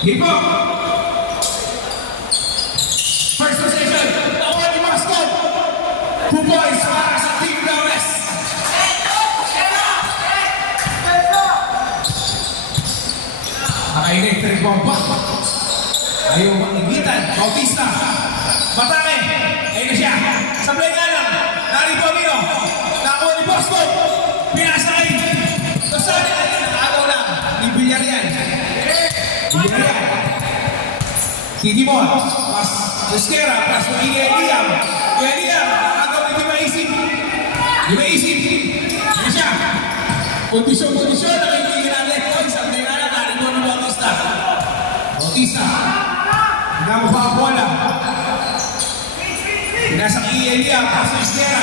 Hip hop. First position, Awani Mascot. 2 points para sa Team Gawes. Naka-electric bomba. Ayaw mag-igitan. Bautista. Batake. Ayun na siya. Sablay nga lang. Narito Amino. Nakuha ni Bosco. Pinasakay. Tosani. Nakagaw lang. Ni Villarreal. Villarreal. Si Dimon. Pas Esquera. Pas Miguel Liam. Miguel Liam. Nakagaw ni Dimaisip. Dimaisip. Ayun na siya. Kondisyon-kondisyon. Nakikigil ang left point. Sablay nga lang. Narito ni Bautista. Bautista. Hindi mo pa ang bola. Nasa Elia, paso Esquera.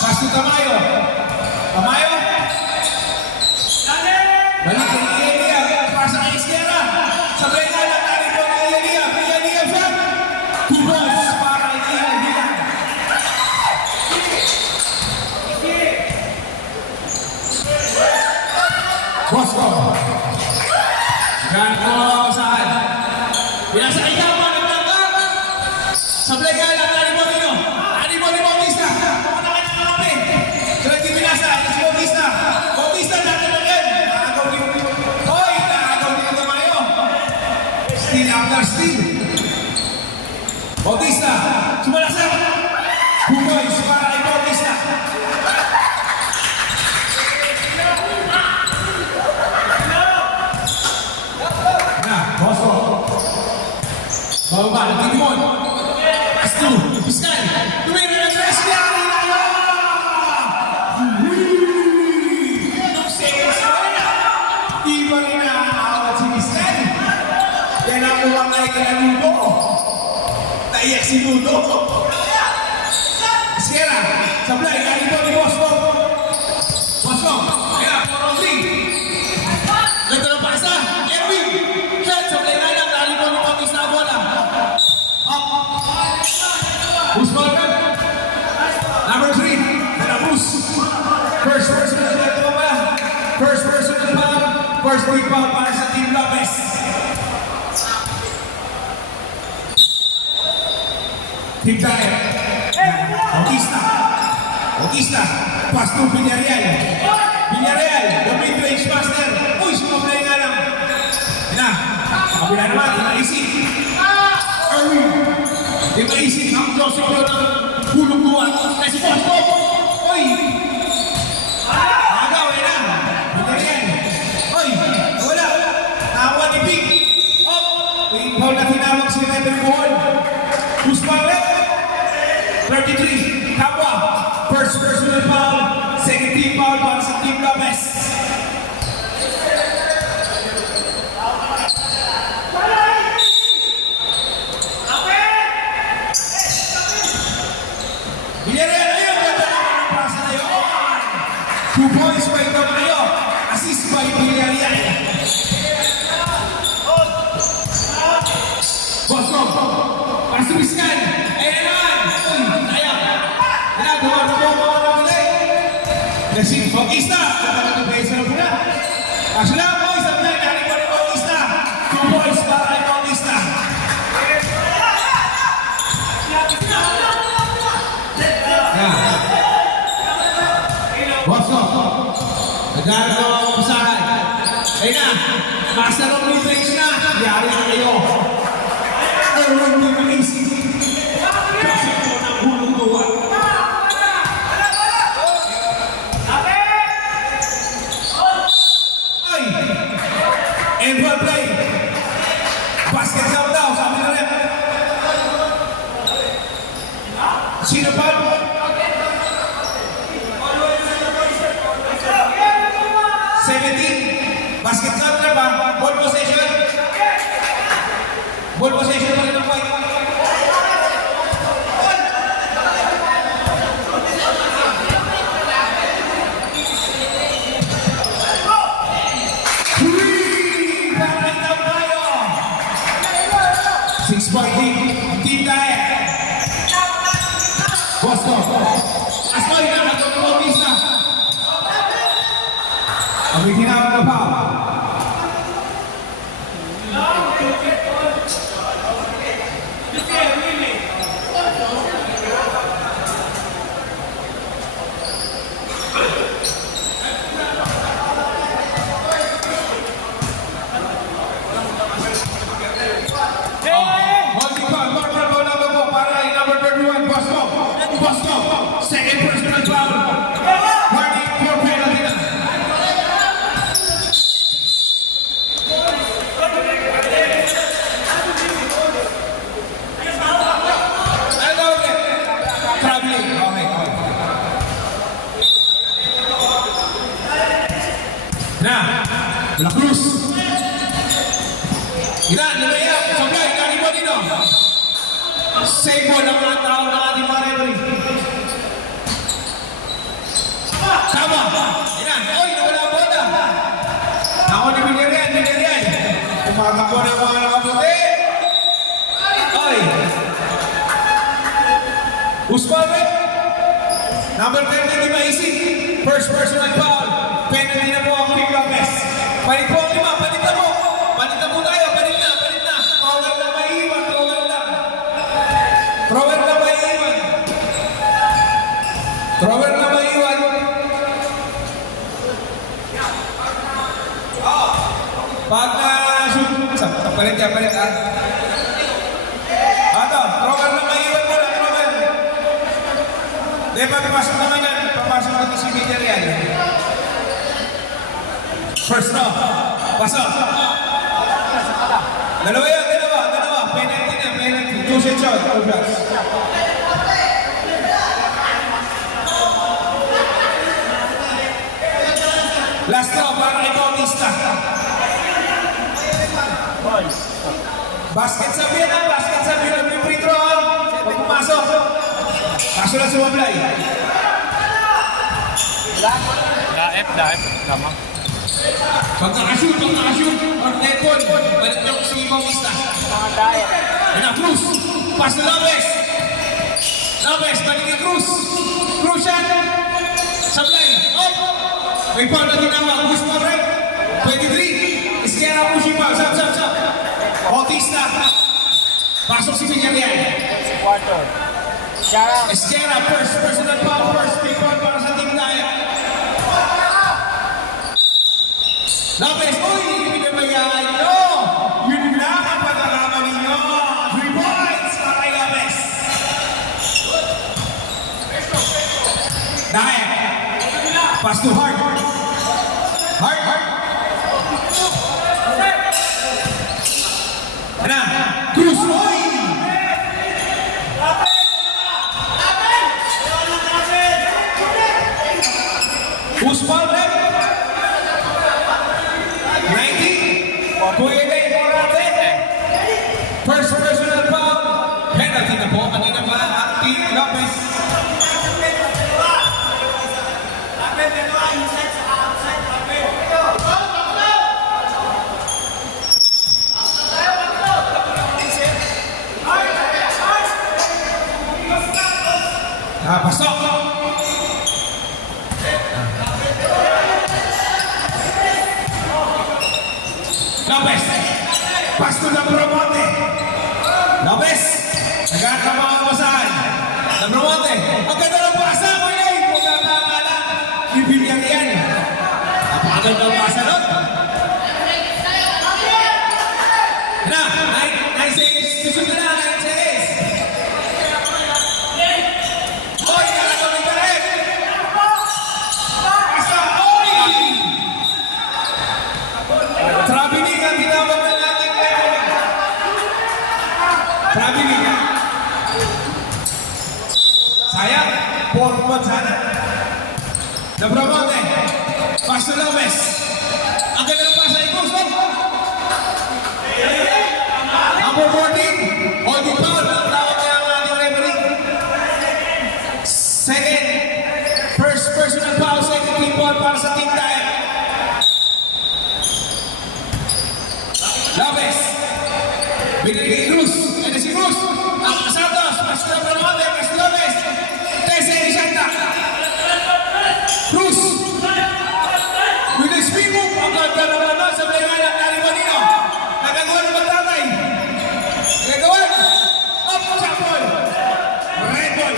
Paso Tamayo. Tamayo. Balik kay Elia, paso kay Esquera. Sabay nga lang natin po kay Elia. Elia siya. 2 balls para kay Elia. Bosco. Ganito saan. Binasa kay Yama. Sablay nga lang, Nari Bonino. Nari Bonino Bautista. Pumanakan niya kami. So, hindi binasa. Si Bautista. Bautista natin na rin. Nakagaw din. Hoy, nakagaw din na tayo. Steal after steal. Bautista. Sumalasap. 2 points para kay Bautista. Na, Bosco. Bababa, nagtitimon. Astu, Biscan, tumingin na tres niya, Rinaya! Seconds na rin na. Di ba rin naaawat si Biscan? Yan ang muwang ay kaya Ludo. Naiyak si Ludo. Esquera, sablay, ganito ni Bosco. Bosco, kaya, 4-3. Ganito na pa isa, Erwin. Shot, sablay na lang, ganito ni Bautista bola. Who's welcome? Number 3, Veracruz. First person to the ball. First person to the ball. First big ball para sa Team Lopez. Team Tayo. Bautista. Bautista. Pass to Villarreal. Villarreal. The mid-range master. Uy, sumablay nga lang. Yan. Kabila naman. Naisip. Erwin. Di ba isip ang Joseph yun ang bulong-buwan? Kasi Bosco! Oy! Nagaw, eh na! Buti yan! Oy! Wala! Nakawa ni Pig! Oh! May foul na tinawag si Rebel Buhol! Who's foul left? 33! Kapwa! First personal foul! Second team foul para sa Team Lopez! Villarreal, ayun, ganda naman ang pasa na yun. 2 points by Tamayo. Assist by Villarreal. Bosco. Para si Biscan. Ayun naman. Uy, sayang. Nagawa na po mga nabigay. Kasi Bautista. Katagal ng beso na pula. Kaso lang, boys. Sabi na, nari pa rin Bautista. 2 points para kay Bautista. Bosco. Nagano ko ang usahan. Ayun na. Master of mid-range na. Yari na kayo. Erwin di Manisip. Kasi ito ng hulong-duwan. Ay! And one play. Basket count daw. Sabi na rin. Sino pa? Basket count na ba? Ball possession? Ball possession pa rin ang fight. Parang daw tayo. 6-point team tayo. Bosco. Askoy na nagtutulong Bautista. Ang itinawag na foul. Yan, lumaya. Sablay, nari mo dito. Save mo ng mga tao ng ating mga referee. Tama. Yan. Oy, nawala ang bola. Ako ni Villarreal. Umaga ko na mga nakabuti. Oy. Usman. Number 10 di maisip. First personal foul. Penalty na po ang Team Lopez. Palit po ang 5. Palit na po. Palit na po tayo. Palit na. Thrower na maiiwan. Thrower na maiiwan. Pag na-shoot. Palit yan. Ato. Thrower na maiiwan mo na. Thrower. Di ba papasok naman yan. Papasok natin si Villarreal. First no. Pasok. Dalawa. Penalty na. 2 shots. Last throw para kay Bautista. Basket sa Vietnam. Yung free throw. Pag pumasok. Kaso na sumablay. Daep. Tama. Pag nakashoot. Or netball. Balik niyo si Bautista. Mga daep. Yan ang Cruz. Pass to Lopez. Balik kay Cruz. Cruz yan. Sablay. Up. May foul na tinawag. Cruz pa break. 23. Iskera pushing foul. Sap. Bautista. Pasok si Villarreal. Quarter. Shara. Iskera. First personal foul. First big foul para sa Team Daep. Lopez. Uy! Pinabayaan nyo. Yun lang ang pagkakamali nyo. 3 points para kay Lopez. Daep. Pass to Hart. Ano? Cruz. Oy! Who's ball, right? 90. Kuwede, Morate. First personal foul. Penalty na po. Kanina pa ang Team Lopez. Pasok! Lopez! Pass to Labromonte! Lopez! Nagkakat ang mga kabasahan! Labromonte! Ang ganda ng pasa! Kuya! Kung nakakala! Yung Villarreal! Napakaganda ng pasa nun! Na! 9 seconds! Susunod na! 9 seconds! Oy! Nakakawin ka rin! Pasa! Oy! Traveling ang tinawag ng ating level. Traveling. Sayang. 4 points sana. Labromonte. Pass to Lopez. Ang ganda ng pasa ni Cruz. Number 14. Holding foul. Ang tawag niya ang ating referee. Second. First personal foul. Second team foul para sa Team Daep. Lopez. Binigay Cruz. Ano si Cruz? Ang Santos. Pass to Labromonte. Pass to Lopez. Tese Elisanta. Cruz. With a spin move. Ang ganda naman na sa Blengalang Narimanino. Nagagawa ng Batatay. Nagagawa. Up sa ball. Red ball.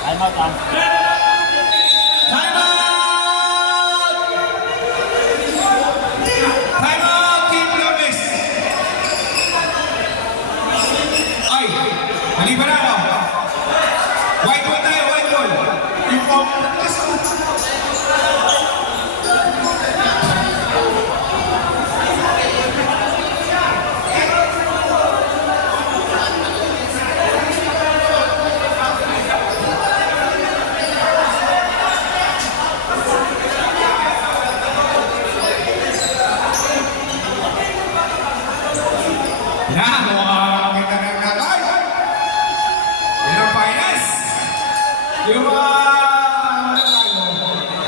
Time out. Time out! Time out, Team Lopez! Ay, mali ba na ako? White ball tayo, white ball. Yung Yan, mukhang kita ng kakay. Yan ang finals. Yung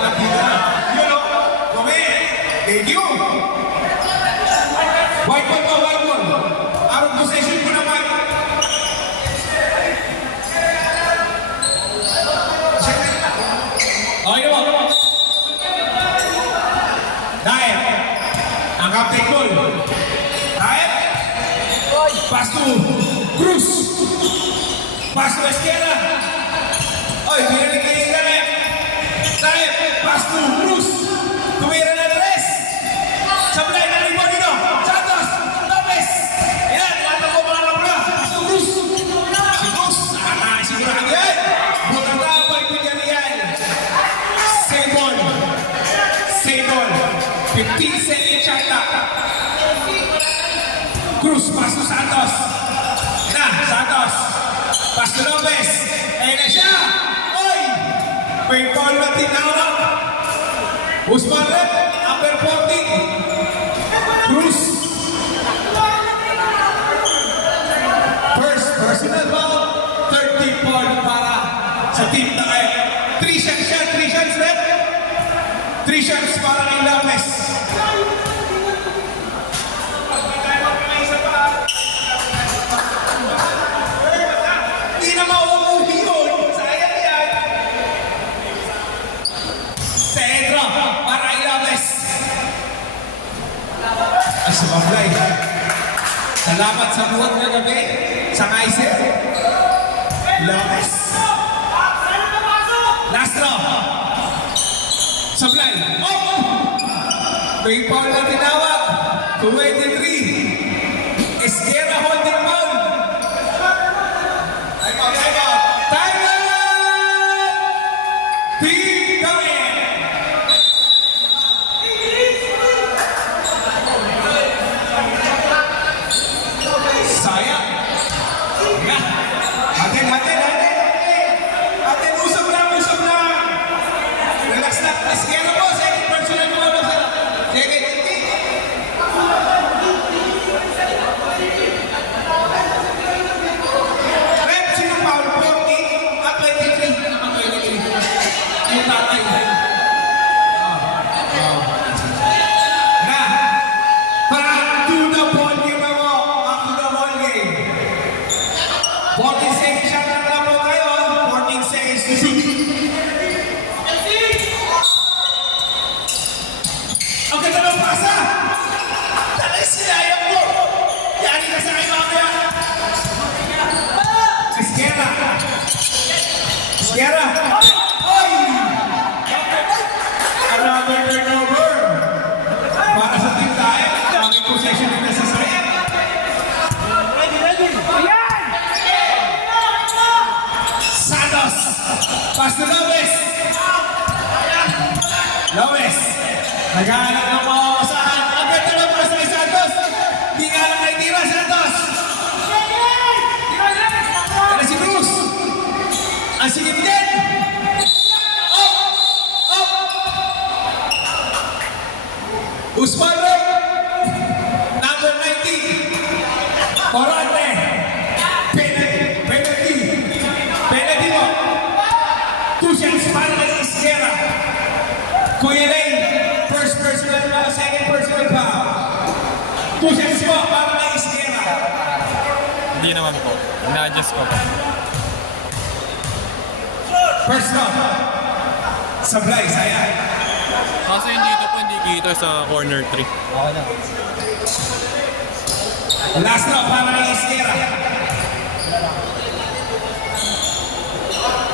nakita. Yun o. Kami. Thank you. White ball pa, white ball. Out of possession ko naman. Okay naman. Dahil, ang captain ball. Dahil, pass to Cruz. Pass to Esquerra. Oy, pinalig kayo yung dahil. Dahil, pass to Cruz. Tumira na Andres. Sablay na rin dito. Santos, Lopez. Ayan, lahat ako mga labra. Pass to Cruz. Si Cruz, sigurado yan. Buta na, pagbigyan niyan. Save ball. Save ball. 15 seconds shot. Cruz, pass to Santos. Na, Santos. Pass to Lopez. Ayun na siya. Oy! May foul na tinawag. Usman Rep, number 14. Cruz. First personal foul. 13 foul para sa team na kayo. 3 shots siya, 3 shots Rep. 3 shots para kay Lopez. Hindi na mauuwi yun. Sayang yan. Centro para kay Lopez. Ay, sumablay. Salamat sa buwan na gabi. Sa Kaiser. Lopez. Last draw. Sablay. Oh! May foul na tinawag. 23. Esquerra holding foul. Time out, time out. Time out! Team Kain. Sayang. Nga. Atin, atin, atin. Atin, usap lang, usap lang. Relax lang. Esquerra po, second personal mo. Second. Rep, sino foul? 40 at 23. Ano 23? Yung tatay. Na. Back to the ball game na mo. Back to the ball game. 14 seconds shot na po tayo. 14 seconds to shoot. Ang ganda ng pasa! Talay sinayang mo! Yari ka sa akin mamaya! Esquerra! Esquerra! Oy! Another turnover! Para sa team tayo, daming possession na nasa sayang. Santos! Pass to Lopez! Lopez! Naghahanap ng mga kasahan. Ang ganda ng pass kay Santos! Di nga lang naitira, Santos! Kaya si Cruz! Ang sigit din! Up! Up! Usman Rep! Number 19! Corante! Penalty! Penalty mo! 2 shots para kay Esquerra! Kuya Lane! First personal foul, second personal foul. 2 shots mo para kay Esquerra! Hindi naman po. Ina-adjust ko po. First round. Sablay, sayang. Kasi dito po hindi kita sa corner 3. Last round para kay Esquerra.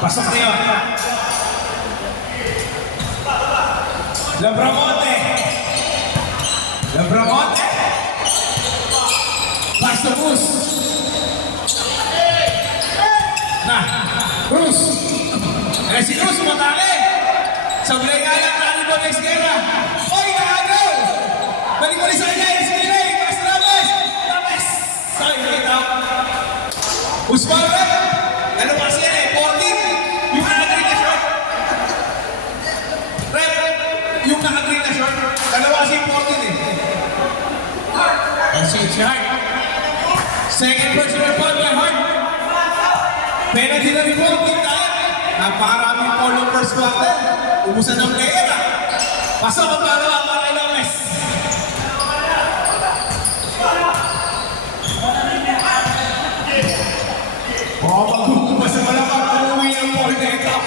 Pasok na yun. Labramonte. Labramonte. Pass to Cruz. Na. Cruz. Eh si Cruz matali. Sablay nga lang na po ng Esquerra. Oy, nakagaw. Balik-balik sa kanya. Esquerra. Pass to Lopez. Lopez. Sorry, nakita. Usman Rep. Ano pa siya eh? 14. Yung naka-green na short. Rep. Yung naka-green na short. Dalawa si 14 eh. Sige, si Hart. Second personal foul by Hart. Penalty na rin po, Team Diet. Napakaraming foul ng first quarter. Ubusan ng player ah. Pasok ang pangalawa para kay Lopez. Magkukupas sa malakang umuwi ng foul na ito.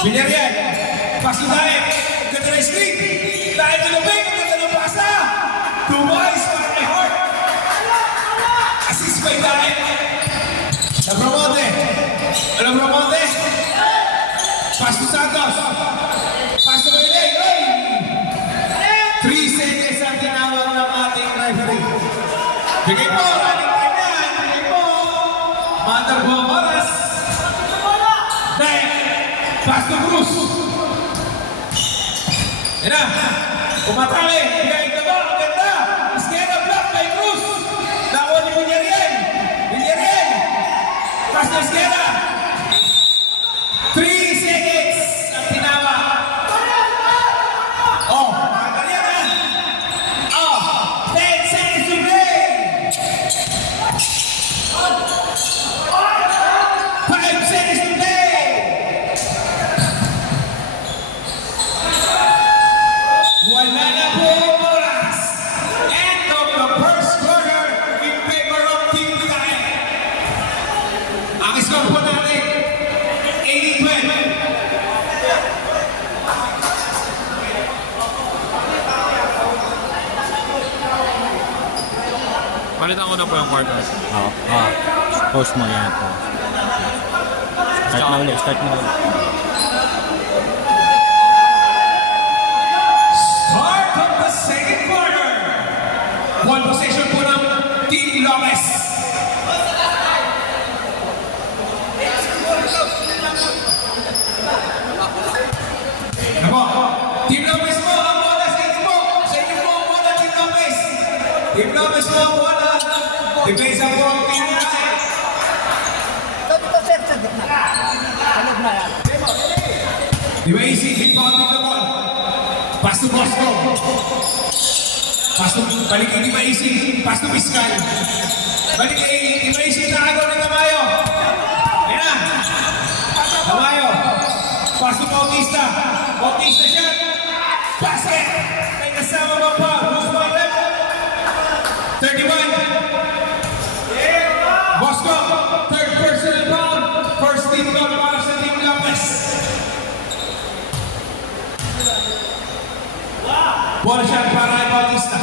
Villarreal. Pass to Diet. Ganda na screen. Diet to the back. Ganda ng pasa. Two boys para kay Hart. Assist by Diet. Labramonte. Labramonte. Pass to Santos. Pass to Belay. 3 seconds ang tinawag ng ating referee. Bigay po. Running time yan. Bigay po. Matter po ang oras. Diet. Pass to Cruz. Yan na. Umatake. Bigay ka ba? Ang ganda. Iskera block kay Cruz. Nakuha ni Villarreal. Villarreal. Pass to Iskera. 3 seconds ang tinawa. Oh, nakakalya na. Oh, 10 seconds to play. 5 seconds to play. Wala na po ang oras. End of the first quarter in favor of Team Diet. Ang score po natin, 80-12. Palitan ko na po yung quarter. Oo. Post mo yan. Start na ulit. Start na ulit. Start of the second quarter. One possession po ng Team Lopez. Ako, Team Lopez po ang bola sa inyo po. Sa inyo po ang bola, Team Lopez. Team Lopez po ang bola. Depensa po ang Team Lopez. Di ba easy? Big bounding the ball. Pass to Bosco. Pass to, balik kay Di ba easy? Pass to Vizcal. Balik kay Di ba easy? Nakagaw ni Tamayo. Ayan na. Tamayo. Pass to Bautista. Bautista siya. Pass it. May kasama ba pa? Who's my left? 31. Bosco. Third personal foul. First team goal para sa Team Lopez. Ball shot para kay Bautista.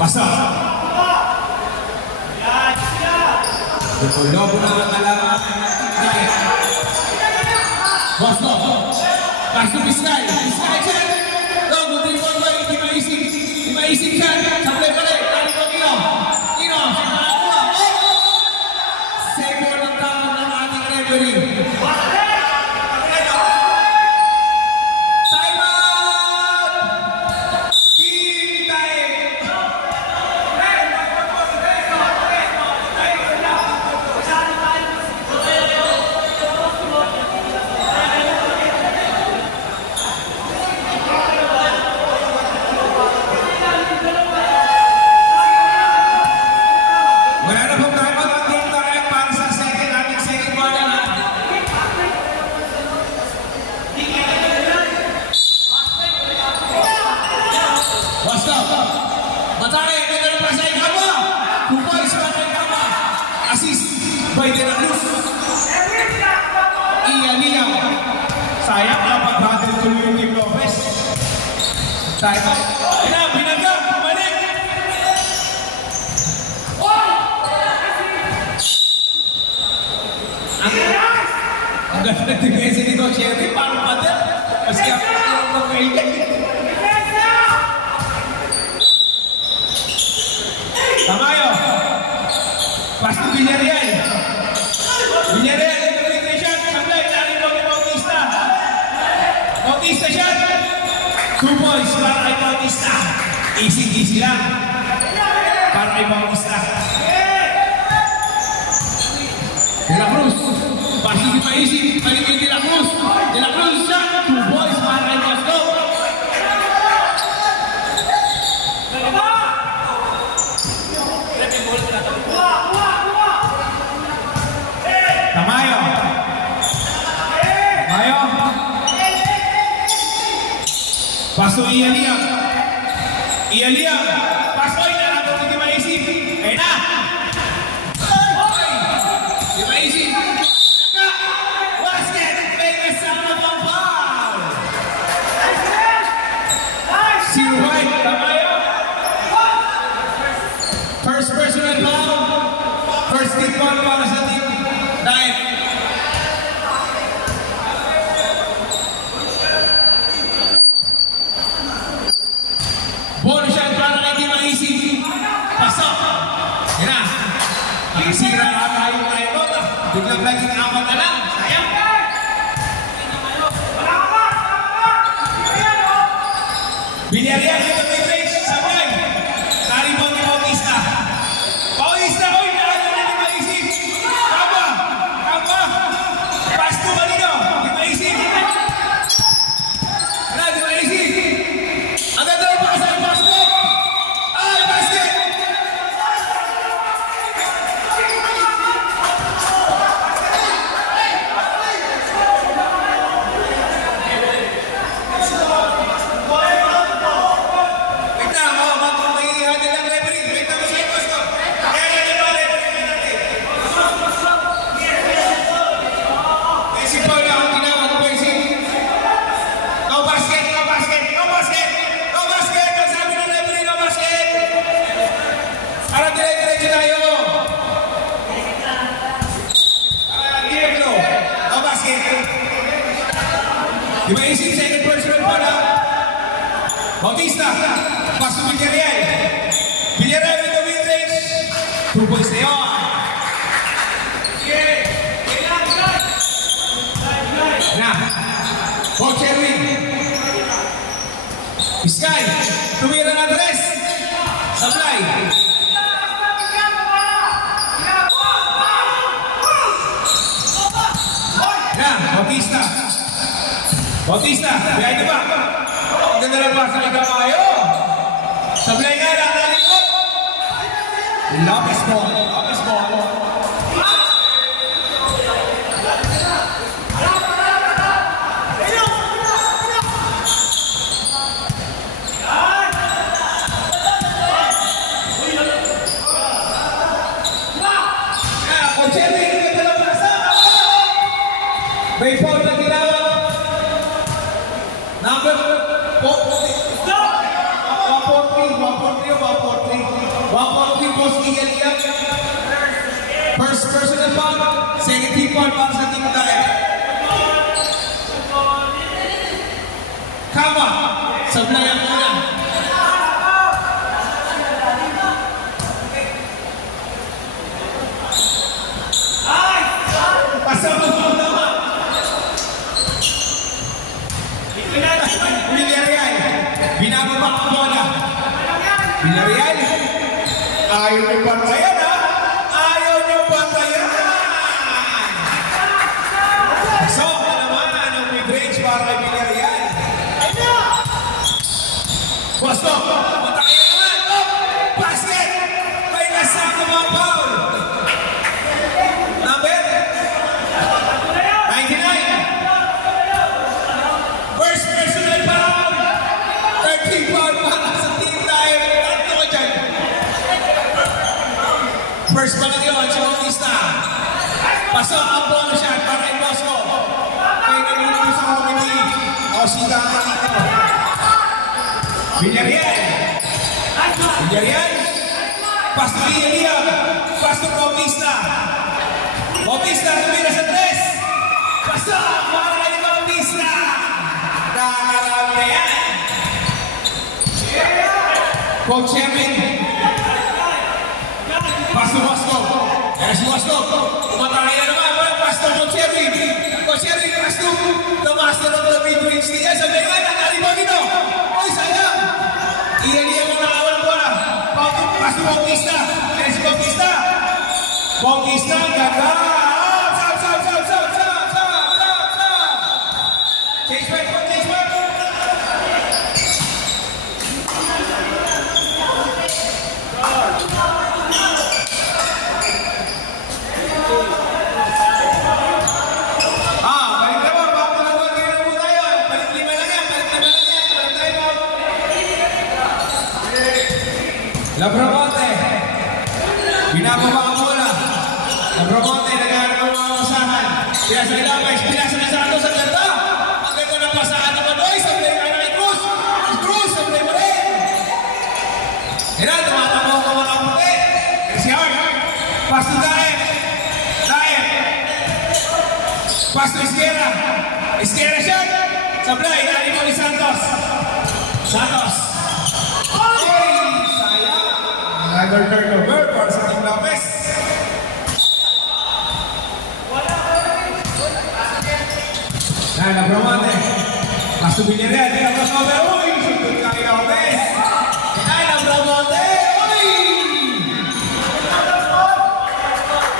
Pasok. Lobo na ang alaman. Bosco. Pass to Vizcal. Vizcal shot. Lobo, 3-1 by Di Maisig. Di Maisig shot. Sablay pa rin. Tali ko Kino. Kino. Save ball ng tama ng ating referee. Time out! Team Diet! Wala na pong time out ang Team Diet para sa ating second quarter na. Basta, Matake, ganda ng prasa yung Haba. 2 points para kay Haba. Assist by De La Cruz. Iyan. Sayang na pag-battle tuloy yung Team Lopez. Time out. Ayun na, binagga, bumalik. Ang ganda ng depensa nito, Cherry, parang patel. Maski ako ang mag-mailin. Tamayo. Pass to Villarreal. Villarreal, ito ulit na shot. Sablay, narin mo kay Bautista. Bautista shot. 2 points para kay Bautista. Easy lang. Para kay Bautista. De La Cruz. Pass to Di Maisig. Balik kay De La Cruz. De La Cruz shot. 2 points para kay Bosco. Ian Liam. Ian Liam. Pasoy na lang kung hindi maisip. Ayun na. Okay. Hindi maisip. Naka. Basket. May kasama pang foul. Si White. Tama yun. First personal foul. First team foul para sa team. Dahil. Bonus shot para kay Team Maisip. Pasok. Yan na. Sira ata yung timeout. Biglang laging apat na lang. Sayang. Villarreal dito may range. Sabay. Naribang ni Bautista. Bautista. Oy, nakaganda ni Maisip. Kaba. Kaba. Pass to Malino. Di Maisip. Ano, Di Maisip. Ang ganda ng pakasa ng basket! Ay, basket! Wait na, may hatin ng referee. Wait na, masaya ko ito. Kaya natin ba, referee natin. Basic foul na ang tinawag, basic. No basket, no basket, no basket! No basket! Ang sabi ng referee, no basket! Para dire-diretso tayo! Diretso! No basket! Di ba isip second personal foul ha? Bautista! Pass to Villarreal! Villarreal with the mid-range! 2 points na yun! Na! Coach Erwin! Sky, tumira ng address. Supply. Yan, Bautista. Bautista, behind the back. Ganda ng pasa kay Camayo. Supply nga lang, nalikot. Lopez ball. Lopez ball. May foul na tinawag. Number 143 post Ian Liam. First personal foul. Second team foul para sa team tayo. Kama. Sablayan mo na. Pasabot mo naman. Villarreal. Binababa ang bola. Villarreal. Ayaw niyo pantayan ha? Ayaw niyo pantayan. So, na naman ang mid-range para kay Villarreal. Bosto. Matakayan naman. Oh! Basket. May kasama mga foul. Number 99. First personal foul. 13 foul para sa team tayo. Tanto ko dyan. First pa yun, si Bautista. Pasok ang bonus shot para kay Bosco. Kaya nalulunod sa committee. O, sida ang dito. Villarreal. Villarreal. Pass to Ian Liam. Pass to Bautista. Bautista, tumira sa tres. Pasok para kay Bautista. Nakakarami na yan. Coach Erwin. Pass to Bosco. Kaya si Bosco. Tumatangay na naman. Pass to Coach Erwin. Coach Erwin, pass to the master of the mid-range. Kaya sa Bengal, nakaribang dito. Oy, sayang. Iyan ang nakawalang bola. Pass to Bautista. Kaya si Bautista. Bautista, ganda. Stop. Change back. Balik tayo. Labramonte. Binababa ang bola. Labramonte, naghahanap ang mga usahan. Pinasa ni Lopez, pinasa ni Santos, ang ganda. Ang ganda ng pasahan ni Manoy. Sablay ka na kay Cruz. Cruz, sablay mo rin. Yan, tumatamaw ka mga kaputi. Si Hart. Pass to Daep. Daep. Pass to Isquera. Isquera siya. Sablay, nari mo ni Santos. Santos. Oy! Sayang. Another turnover para sa Team Lopez. Yan, Labramonte. Pass to Villarreal. Yan, Labramonte. Uy! Sundot ka kay Lopez. Yan, Labramonte. Uy!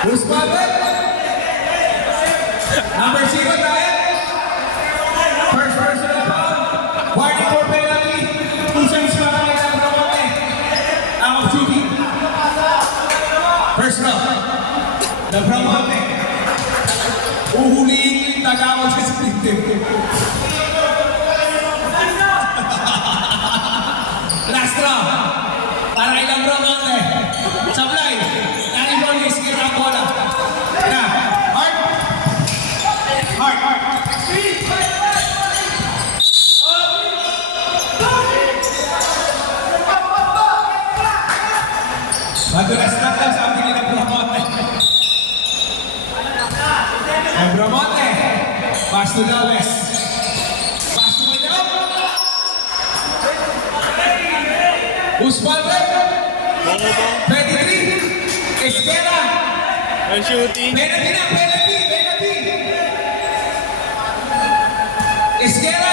Who's Pavel? Number 0 tayo. First personal foul. Warning for penalty. 2 cents para kay Labramonte. Out of shooting. First round. Labramonte. Uhulihin yung tagawag sa sprinter. Last round. Para kay Labramonte. Sablay. Naribon yung skill ang bola. Na. Hart. Hart. Madulas na lang sa amin ni Labramonte. Labramonte. Pass to Lopez. Pass to Manok. Usman. 23. Esquera. Ang shooting. Penalty na, penalty. Esquera.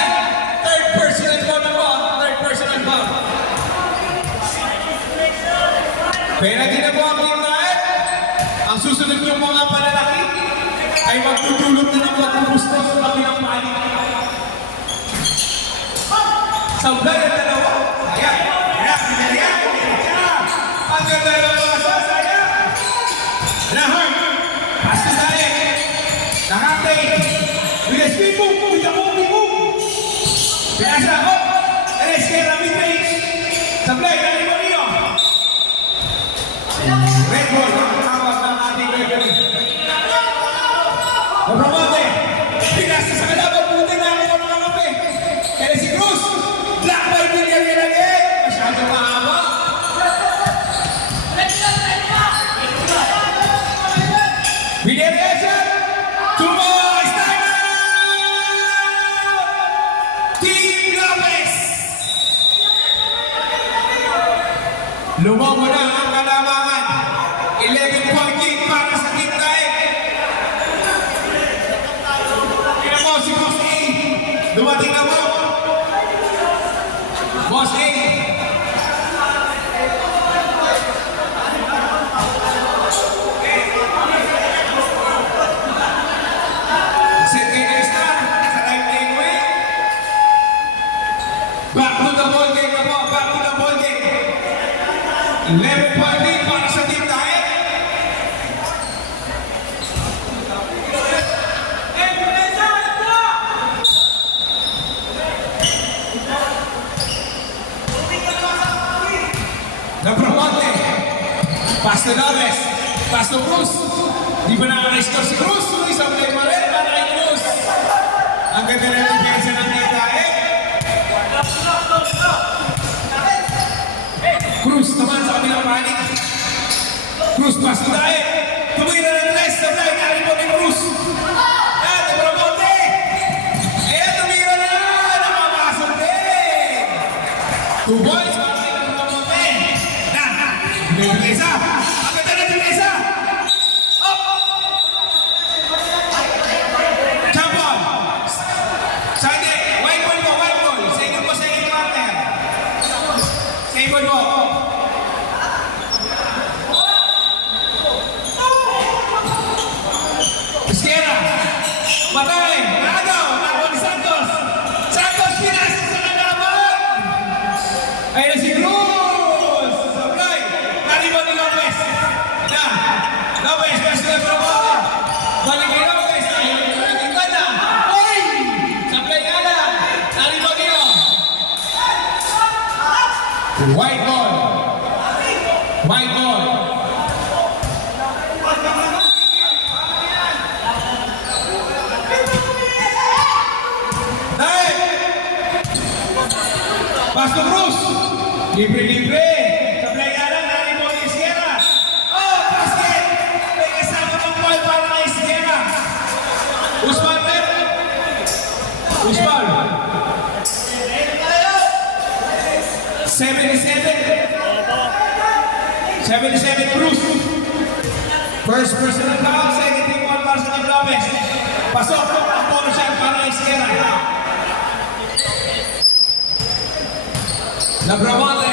Third personal foul na po. Third personal foul. Penalty na po ang Team Daep. Ang susunod yung mga palalaki ay magtutulog na ng pagpupusto sa kabilang panig. Sablay ang dalawa. Ayan. Ayan. Ang ganda ng mga sasaya. Rahar. Pass to Daep. Nakatay. With a speed move. With a move. Pinasa ako. Esquera mid-range. Sablay. Dali mo rin. Red ball, ang tawag ng ating referee. Labramonte, pinasa sa kalaban, puti na ako ng mga kape. Kaya si Cruz, black by Villarreal again. Masyadong mahaba. Villarreal siya. Tumoy, Steiner! Team Lopez! Lumawa na ang kalamangan. 11-point lead para sa Team Daep. Kaya mo si Boss A. Dumating na mo. Boss A. Set kayo na star sa right lane way. Back to the ball game na po. Back to the ball game. 11-point lead para sa Team Daep. Labramonte. Pass to Lopez. Pass to Cruz. Di ba nakaka-score si Cruz? Isang play pa rin para kay Cruz. Ang ganda ng depensa ng Team Daep. Cruz naman sa kabilang panig. Cruz pass to Daep. Tumira ng tres. Sablay. Naribon ni Cruz. Yan, Labramonte. Ayan, tumira na. Nakapasok din. 2 points para kay Labramonte. Na. Depensa. Ang ganda ng depensa. Up. Jump ball. Sande. White ball mo. White ball. Sa inyo po sa inyo partner. Sa inyo po. Esquera. Matay. Nagaw. Nagaw ni Santos. Santos pinasa sa kalaban. Ayun na si Cruz. Sablay. Naribon ni Lopez. Na. Lopez. Best left from all. Balik kay Lopez. Ayun na yung ganda. Oy! Sablay nga lang. Naribon niyo. White ball. Pasto Cruz. Libre-libre. Sablay nga lang, nari po ni Sierra. Oh, basket! May kasama ng ball para kay Sierra. Usman, men. Usman. 77 Cruz. First personal foul, second team foul para sa Team Lopez. Pasok ang polo siya para kay Sierra. Labramante.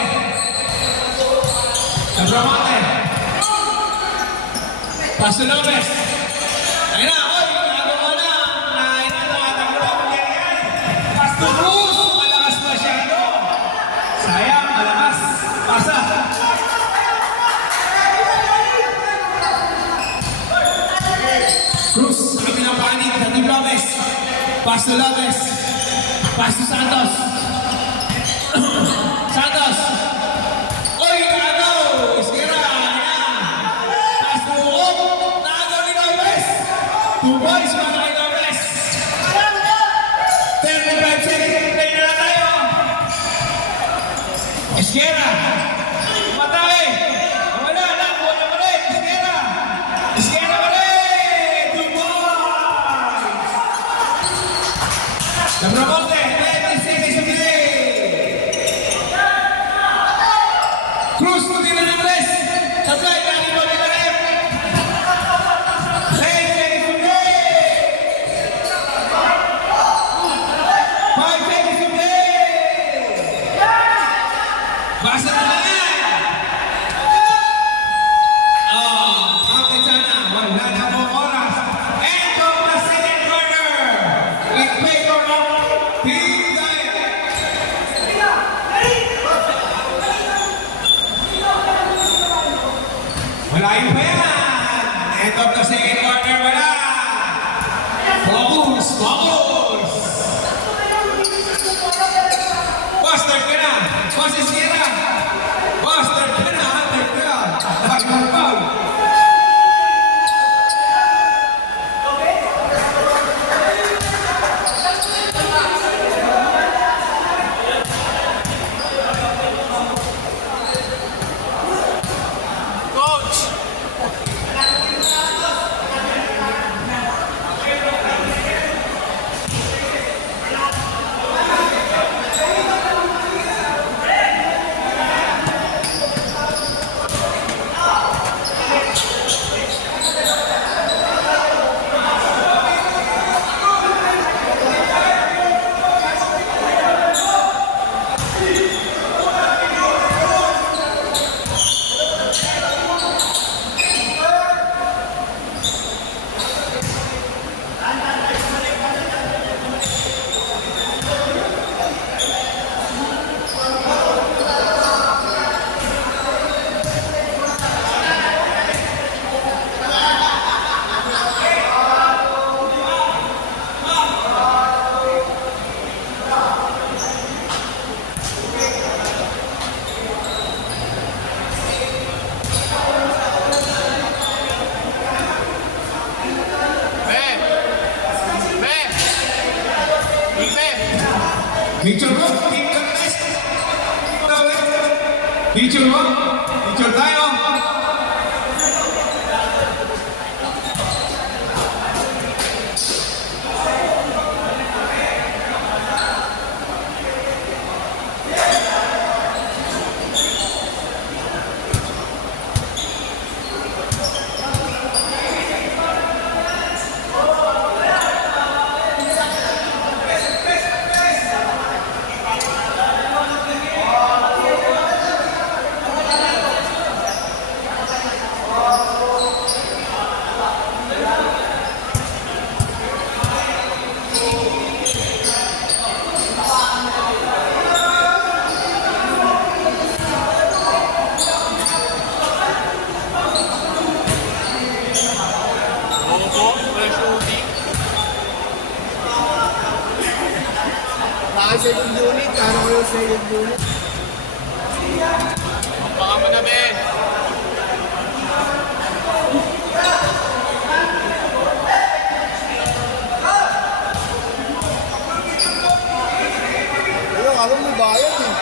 Pasto Lopez. Ayun na, oy, nagawa na. Pasto Cruz. Malakas masyado. Sayang, malakas. Pasa. Cruz, sa kabilang panig sa Team Lopez. Pasto Lopez. Pasto Santos. Santos. Oy, nagaw. Iskira. Pasto Uok. Nagaw ni Lopez. 2 points para kay Lopez. 35 seconds. Play na lang tayo. Iskira. Matay. Wala. Nakuha na ulit. Iskira. Iskira ulit. 2 points. Labramonte. 20 seconds to play. Cruz, puti na ng press. Sablay, kani mo nila rep. 10 seconds to play. 5 seconds to play. Basa na lang yan. Kapit sana. Wala na po oras. End of the second quarter. In favor of Team Diet. Malayo pa yan. End of the second quarter, wala. Focus. Boss, third ka na. Boss, Iskira. Boss, third ka na. Bagong foul. Coach! Picture mo. Picture mo. Picture tayo. Second unit, parang yung second unit. Baka mo na, Ben. Ayun, alam mo bayad eh.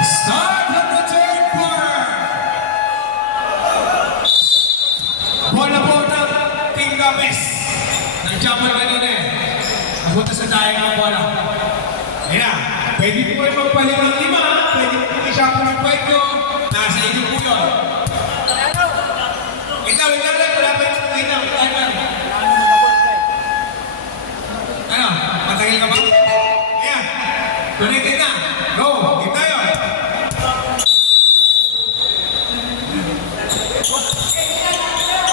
Start of the third quarter. Bola po ng Team Gomez. Nag-jumper kanina eh. Napunta sa tayo ng bola. Ayan na. Pwede po kayo magpalit ng 5. Pwede po kayo siya po ng point nyo. Nasa inyo po yun. Wait lang. Wala pa yung wait lang. Ano? Matahil ka ba? Ayan. Connected na. Go. Game tayo.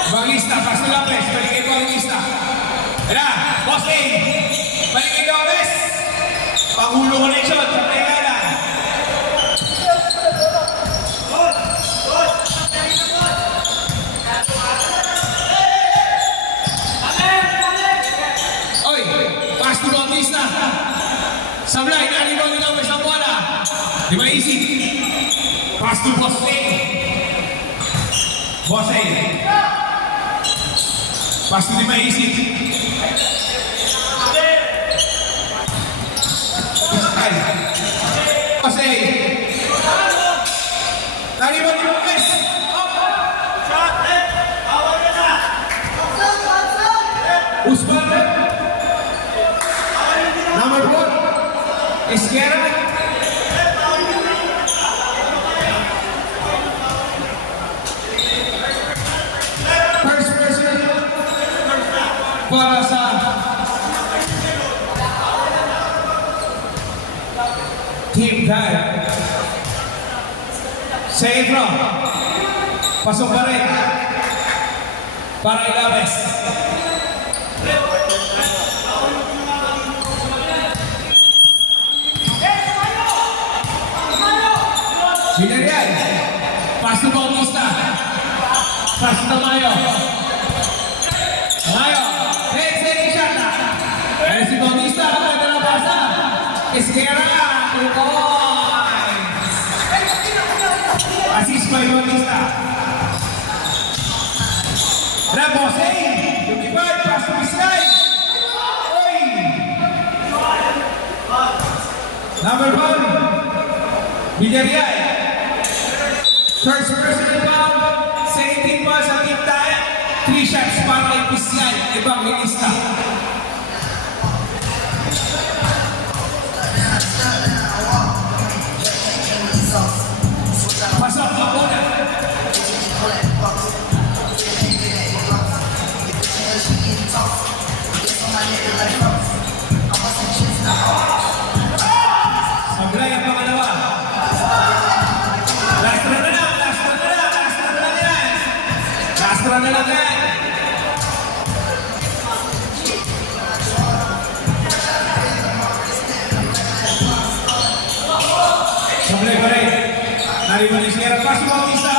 Bangista, Pastor Lopez, balik kay Bangista. Ayan, Boss A, balik kay Lopez. Pangulo connection, sa Pagana. Oy, pass to Bangista. Sablay, nalibang ni Lopez ang bola. Di ba easy? Pass to Boss A. Boss A. Pass to di maisip. Kasi nariban ni Lopez. Usman. Number 4. Esquerra. First person para sa Team Tag. Sentro. Pasok pa rin. Para Ilabes. Villarreal. Paso Bautista. Paso Tamayo. Tamayo. Second shot na. Pero si Bautista, kapag na pasa. Esquerra. 2 points. Assist by Bautista. Rabosay. Lumipad. Paso Vizcay. Oy. Number 1. Villarreal. First person inbound, second team pa sa team tayo. 3 shots para kay Pisyal, Evangelista. Pasok ang bola. Sablay ang pangalawa. Last run na lang yan. Sablay pa rin. Nariban ni Sierra. Paso Bautista.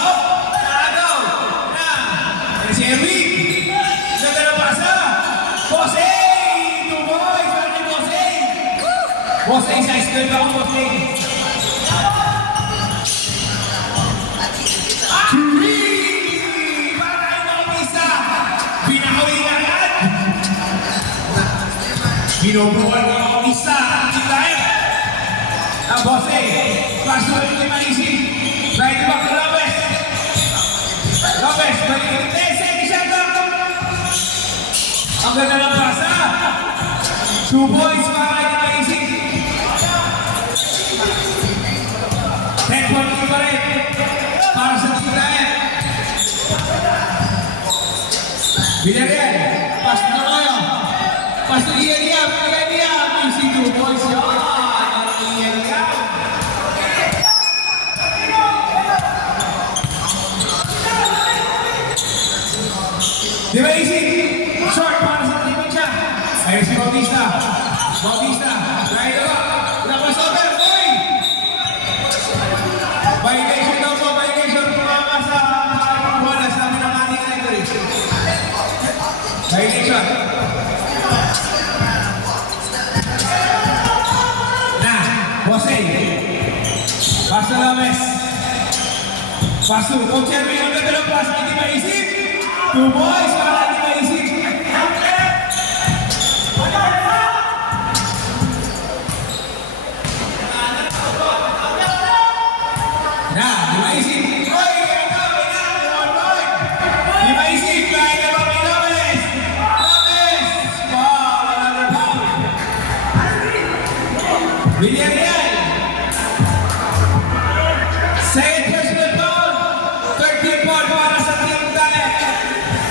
Agaw. Na. Si Erwin. Ganda na pasa. Bosey. 2 boys. Para ni Bosey. Bosey sa school ako Bosey. Binubuhan ng Bautista ang tindahin. Ang Bosey. Paso rin ni Manisip. Right back to Lopez. Lopez, balik ka rin. Second shot lang. Ang ganda ng pasa. 2 points para kay Maisig. 10 point lead pa rin para sa Team Diet. Villarreal, pass na kayo. Pass to Ian Yap. Maisig 2 points. Ian Yap. Di ba easy? Short para sa depensa. Ayun si Bautista. Dahil na ba? Labas over. Oy! Violation daw po. Violation. Tumama sa bola. Sabi ng ating referee. Violation. Na. Jose. Pass na Lames. Pass to Coach Erwin. Ang ganda ng pass. Hindi ba easy? 2 boys para hindi maisip. Na, di maisip. Oy, di maisip. Kahit na ba may Lames. Ball, another foul. Villarreal. Second personal foul. 13 foul para sa Team Diet.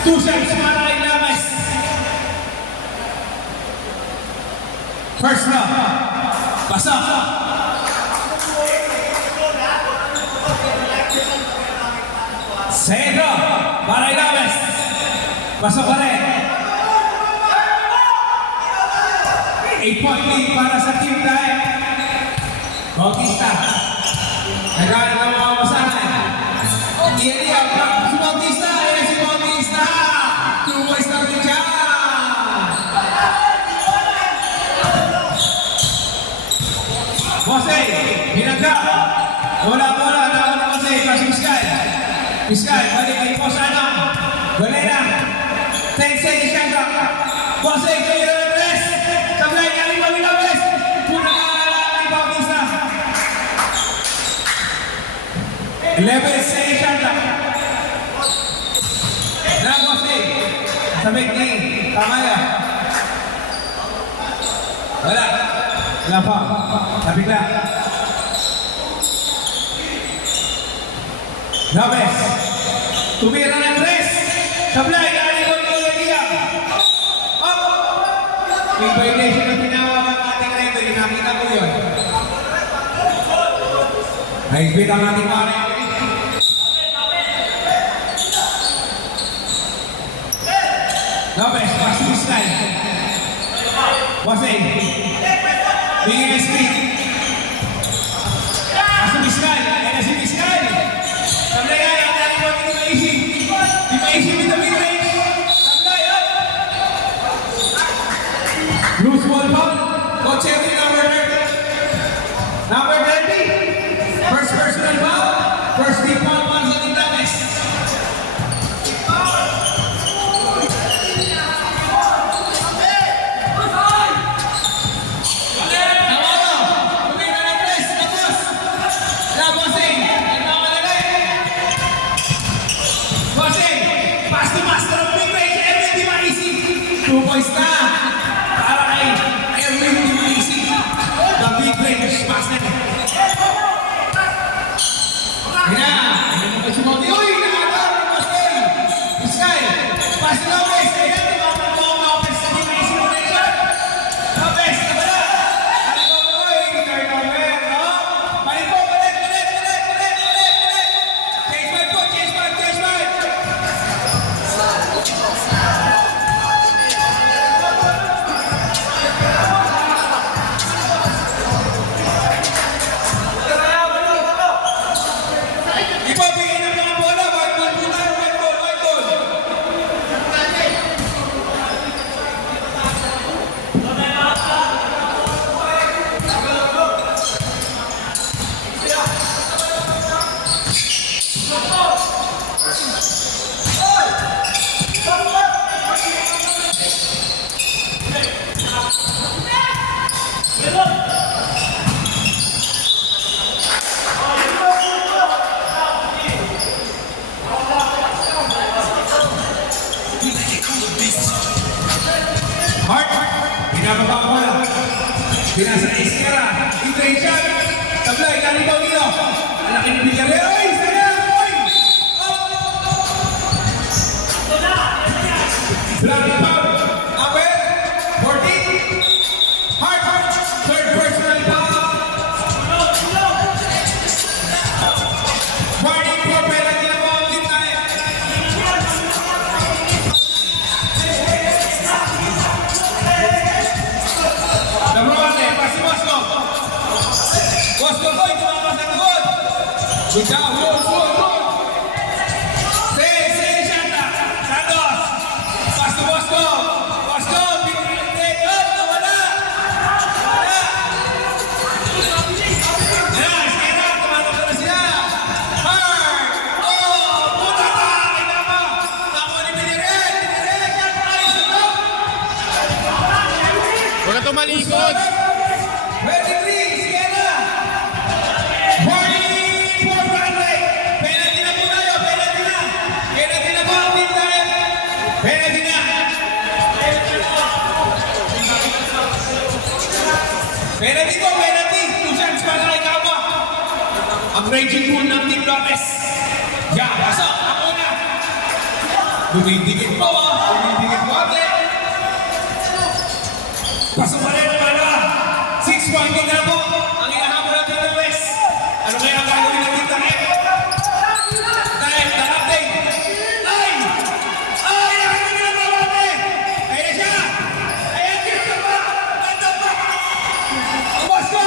2 shots para kay Lames. First round. Pasok. Second round. Para kay Lames. Pasok pa rin. 8-point lead para sa Team Diet. Bautista. Nagana ng mga masahan. Iyan si Bautista. Si Bautista. 2 boys na rin siya. Jose, hinagka. Wala. Tawag na Jose. Kasi Miskal, balik kay Posano. Galera. 10 seconds siya ka. Jose, kayo na ng tres. Sablay, kami Lames. Puna ka ni Bautista. 11 seconds siya ka. Sabik ni Tamaya. Wala pa. Sabik na. Lames. Tumira ng tres. Sablay. Kali ko ni Ian. Up. Yung violation na tinawag ang ating referee. Nakita ko yun. Naigpit ang ating mga referee. Lames, pass to Miskal. Jose. Bigyan ng speed. Pass to Miskal. Ayan na si Miskal. Sablay nga, ang dali mo ni Maisig. Di Maisig with the mid-range. Sablay, up. Loose ball foul. Coach Erwin, number 30. Number 30. First personal foul. First team foul para sa Team Lames. Two points na para kay Erwin Maisig. The big range pass na. Ayan. Sumunod. Uy! Nakador! Jose! Miskal! Pass to Lames. Ayan. Tumawag po ang Lames sa Team Maisig. Lames! Nabala! Uy! Turnover! Balik po! Balik! Change back po! Change back! Pinasa kay Sierra. Straight shot. Sablay, Lani Paulino. Anak ni Villarreal. Ay, sayang! Ay! Black foul. Number 14. Hard. Third personal foul. Warning for penalty na po. Team tayo. Nabrote, pasi Bosco. Bosco po, tumakas ang tuhod. Good job, good. Say, Shanta. Santos. Pass to Bosco. Bosco, pinag-take up. Nawala. Yan, Sierra, tumakas na sila. Hard. Oh, puta ka. Kinama. Nako ni Villarreal. Villarreal, ay, sunod. Huwag ka tumalikod! 23, Sierra. Warning for Bradley. Penalty na po tayo, penalty na. Penalty na po ang team tayo. Penalty na. Penalty po, penalty. 2 shots para kay Kawa. Ang raging pool ng Team Lopez. Yeah, pasok. Ako na. Dumidikit po, dumidikit po ate. Pasok pa rin para 6 point na po ang inahabol ng Team Lopez. Ano kaya ang gagawin ng Team Takip? Dahil darapting. Ay! Ay! Nakakagin ang darapting! Ayan siya! Ayan siya pa! Nandun pa! Bosco!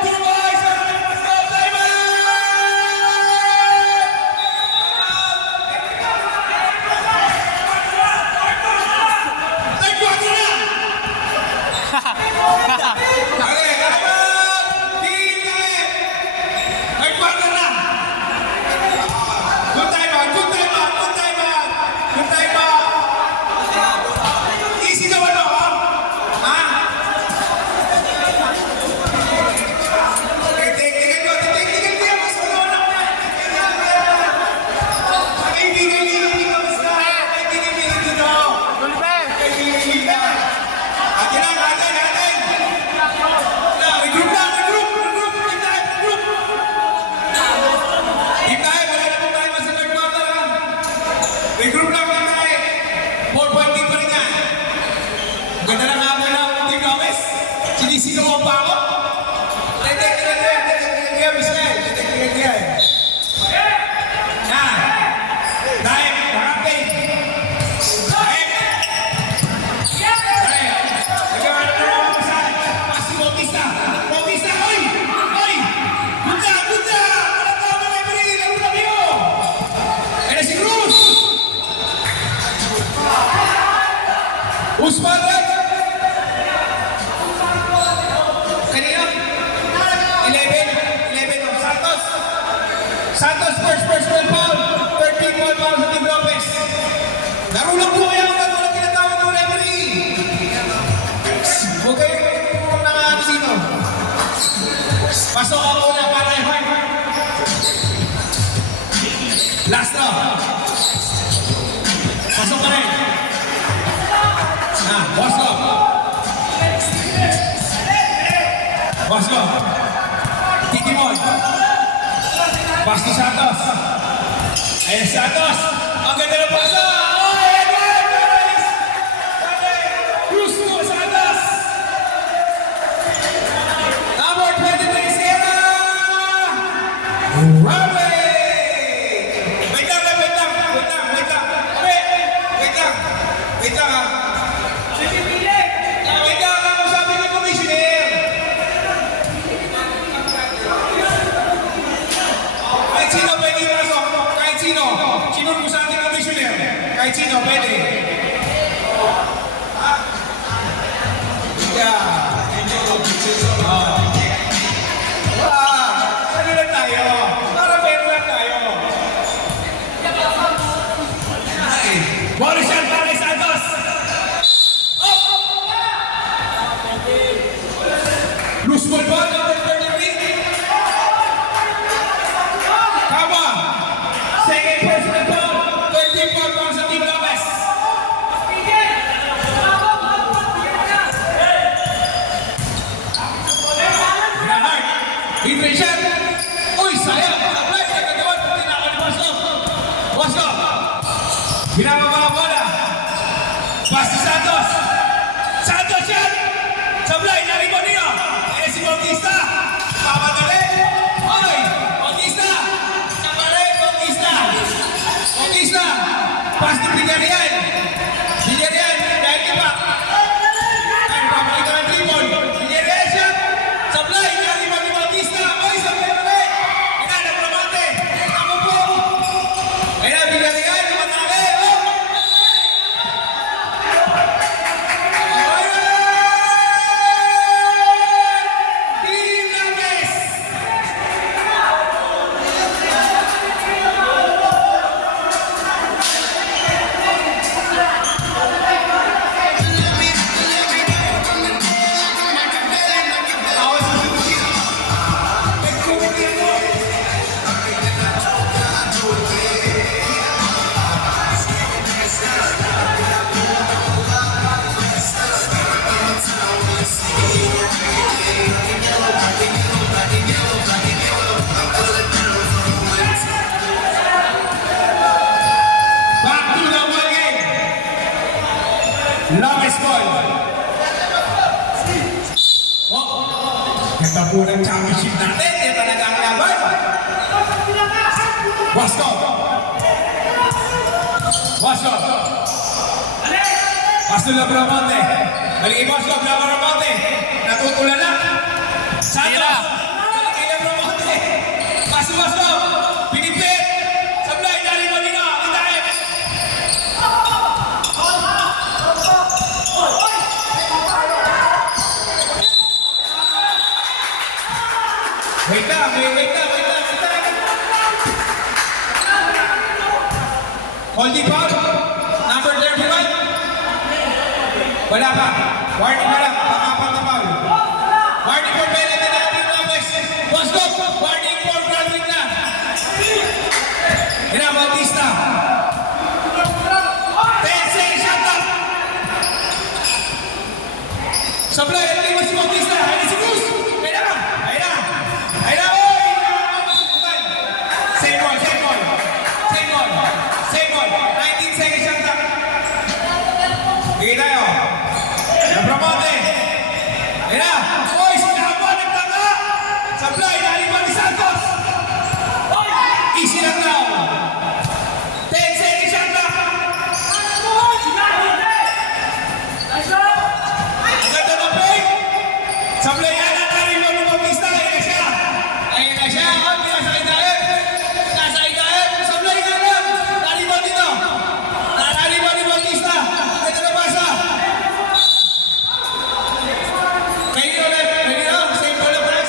Turbay! Sa mga Bosco! Diamond! Ay, buwan na! Okay, dapat Team Takip! Ay, buwan na! Good time out! Good time out! Good time out! Good time out! Easy naman ako, ha? Tingnan nyo, tingnan nyo, mas manoon ako na. Kaibigan nyo, mas na. Kaibigan nyo dito. Kaibigan nyo na. Atin lang, atin. Regroup lang, regroup. Team tayo, regroup. Team tayo, wala na po tayo sa third quarter, ha? Regroup lang tayo. 4 point team pa rin yan. Ganda lang nga na ng Team Lopez. Sinisigaw mo pa ako. Tingnan Michelle. Yan. Dahil, nakapin. Dahil. Nagkaroon na naman ako sa si Bautista. Bautista, oy! Oy! Gunda! Walang tao na may pinili. Laro na kayo! Ayan si Cruz! Usman! Kanina? 11 of Santos. Santos first personal foul. 13 foul sa Team Lopez. Laro lang po kayo hanggang walang tinatawag ng referee. Huwag kayo nakakasino. Pasok ako na para kay Hart. Last na. Pasok ka rin. Bosco. Tikimon. Pass to Santos. Ayan Santos. Ang ganda ng pasa. Oh, ayan! Cruz to Santos. Number 23, Sierra. Rabe. Wait lang. Wait lang, ha. Wait lang, ang sabi ng commissioner. Kahit sino pwede pasok. Kahit sino. Sinun mo sa ating commissioner. Kahit sino pwede. Ha? Yeah. Ano lang tayo? Para fair lang tayo. Boris yan para kay Santos. Loose ball ball, number 33. Kawa. Second personal foul. 13 foul para sa Team Lopez. Binababa ang bola. Pass to Santos. Santos yan! Sablay, naribon niyo. Eh si Bautista. Papadali. Oy! Bautista! Sablay, Bautista. Bautista. Pass to Villarreal. Villarreal, dahil ka pa. Ay, papakita ng tripod. Villarreal siya. Sablay, naribon ni Bautista. Oy, sablay ulit. Kaya na Bramante. Tamo po. Kaya Villarreal, matake. Oh! Team Lapis. Back to the ball game. Lapis ball. Oh, ganda po ng championship natin. Yan talaga ang laban. Wasco. Wasco. Pastor Labramante. Balik Wasco, Labramante. Natutulala. Santos. Balik kay Labramante. Pastor Wasco. Pinipit. Sablay, dali mo nino. Itahip. Wait lang. Holding foul. Number 31. Wala pa. Warning wala. Pakapat na foul. Warning for penalty na Team Lapis. Wasco. Warning for grounding na. Ina Bautista. 10 seconds shot up. Sablay, ang tingin mo si Bautista. Ayun si Cruz. Ayun na. Oy! Same ball. 19 seconds shot up. Sige tayo. Labramante. Ayun na. Oy, sinabot ng tanga. Sablay, naliban ni Santos. Easy lang daw. 10 seconds shot up. Ang ganda ng fake. Sablay yan ang nariban ng Bautista. Ayun na siya. Oh, pinasakit dahil. Sablay nga lang. Nariban dito. Nariban ni Bautista. Ito na basa. Kayo ulit. Same ball na pala.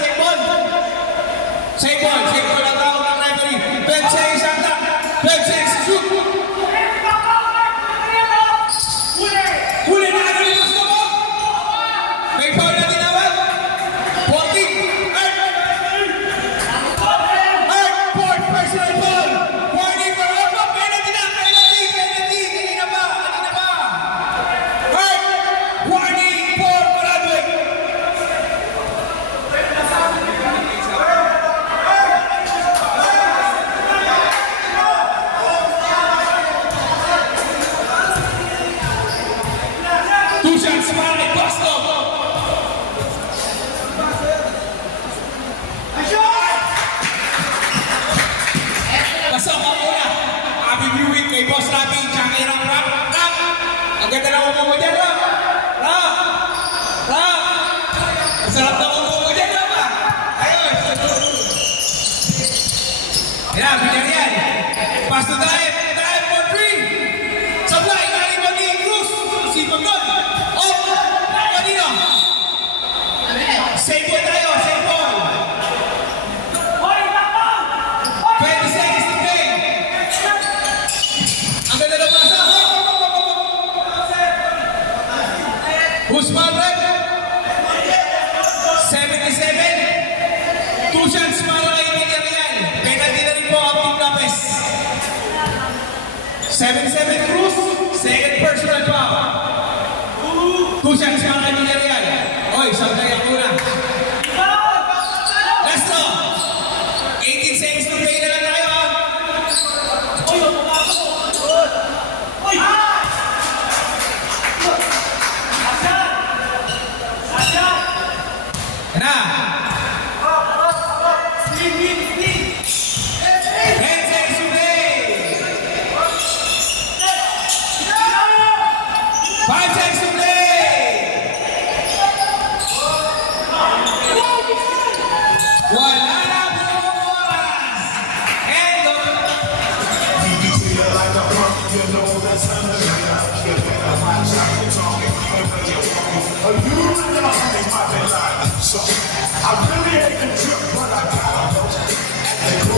Same ball ang tawag ng referee. 12 seconds shot up. 12 seconds shoot. Huli na agad yung gusto mo. May foul na tinawag. 14. Art, fourth personal foul. Warning for Orpo. Penalty. Kanina ba? Art, warning for Maradway. Two shots para kay Basco. Pasok ang una. Happy viewing kay Boss Rapi. Tsaka kay Rap. Ang ganda ng upo mo dyan, Rap. Ang sarap ng upo mo dyan, Rap. Ayun. Yan, Villarreal. Pass to Daep for 3. Sablay, naliban ni Cruz. Si Pagdon. Kanino? Save ball tayo, save ball. 20 seconds to play. Ang ganda ng pasa. Usman Rep. 77. 2 shots para kay Villarreal. Penalty na rin po ang Team Lapis. 77 Cruz. Second personal foul. 2 shots para kay Villarreal. Oy, Sablay ang una. Last to. 18 seconds to play na lang tayo.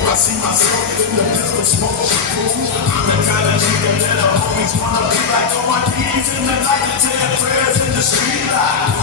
I see myself in the pistol smoke. I'm the kind of nigga that the homies wanna be like. On my knees in the night and tell prayers in the street light.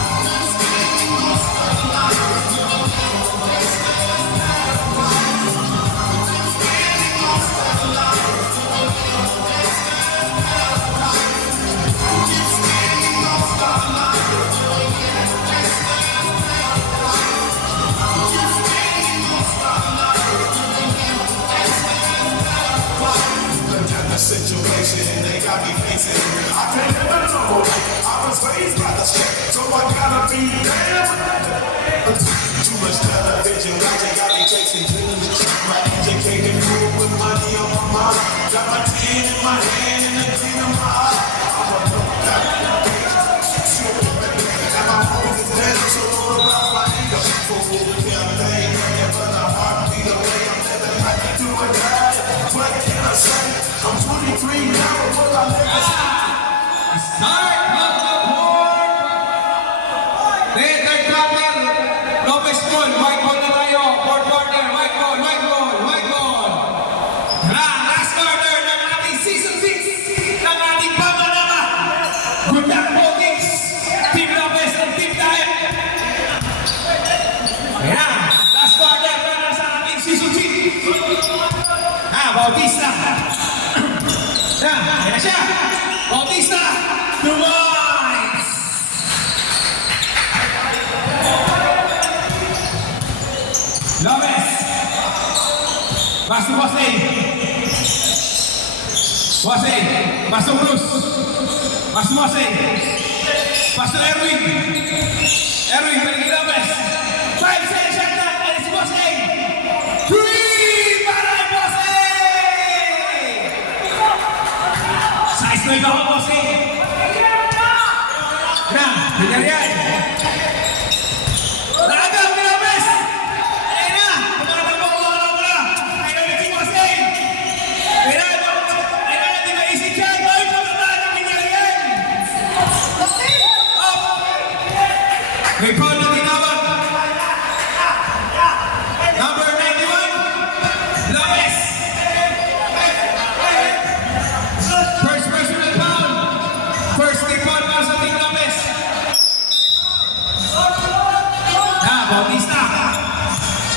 Situation they got me facing. I can't live it no more. I was raised by the street, so I gotta be damn. Too much television, watching got me chasing dreams. My educated fool with money on my mind. Got my tin in my hand and a clean in my eye. I'm a broke guy. And my homies is dead, so all around my anger. For all the damn thing, but I heartbeat away. I'm never like to do it right. What can I say? I'm 23 now, what I never say. Start of the board! Third quarter, Lopez Paul, white ball na tayo. Fourth quarter, white ball. Last quarter ng ating season 6 ng ating pamanama. Good luck, Bogies! Team Lopez and Team Tayo. Ayan, last quarter para sa ating season 6. Bautista. Ayan na siya. Bautista. Dumais. Lopez. Pass to Bossing. Pass to Cruz. Pass to Bossing. Pass to Erwin. Balik kay Lopez. 5 seconds shot clock. And it's Bossing. 3 para kay Bossing. Size 12 ako, Bossing. Villarreal. Nakagaw ni Lopez. Ayun na. Tumatakbo ko na. Ayun na si Bossing. Ayun na, hindi maisip siya. Ayun na ng Villarreal. Up. May foul na tinawag. Number 91. Lopez. First personal foul. First team foul para sa Team Lopez. Bautista.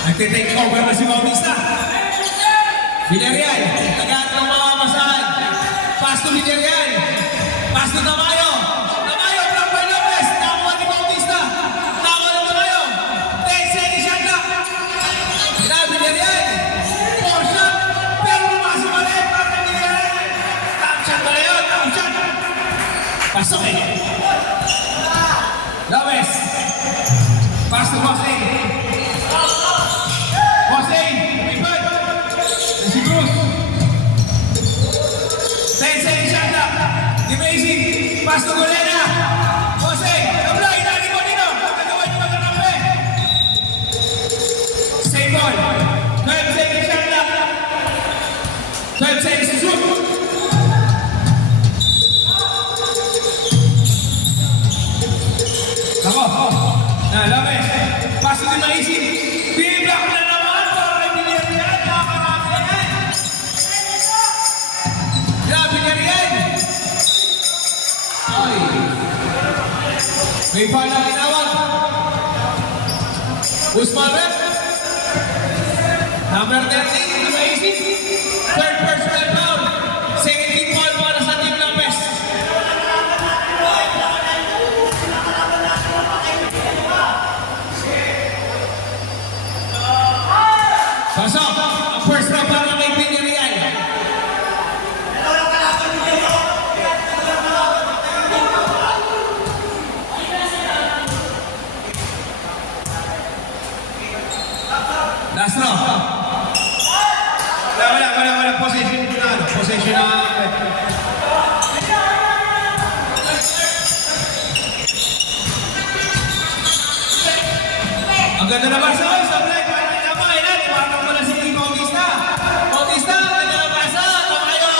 Nagtitake over na si Bautista. Villarreal. Tagaan ng mga masahan. Pass to Villarreal. Pass to Tamayo. Block by Lopez. Nakuha ni Bautista. Nakuha ni Tamayo. 10 seconds shot clock. Villarreal. 4 shot. Pero lumasok ulit para kay Villarreal. Top shot pala yun. Top shot. Pasok eh. Lopez. Pass to Bossing. Bigfoot. And si Cruz. 10 seconds shot clock. Demasi. Pass to Golena. Bossing. Apply. Nani mo dito. Pagkagawa niyo magkakampi. Same ball. 12 seconds shot clock. 12 seconds to shoot. Lopez. Pass to Demasi. Biblock na naman para kay Villarreal. Nakakarami na yan. Villarreal. Ay. May foul na tinawag. Usman Rep. Number 13, Demasi. Third personal foul. Second team foul para sa Team Lopez. Pasok! Ang first round para kay Villarreal. Last round. Wala. Possession na. Ang ganda na ba sa oy? Sablay, parang inamay na. Parang wala si Bautista. Bautista, ganda na ba sa? Tumayo!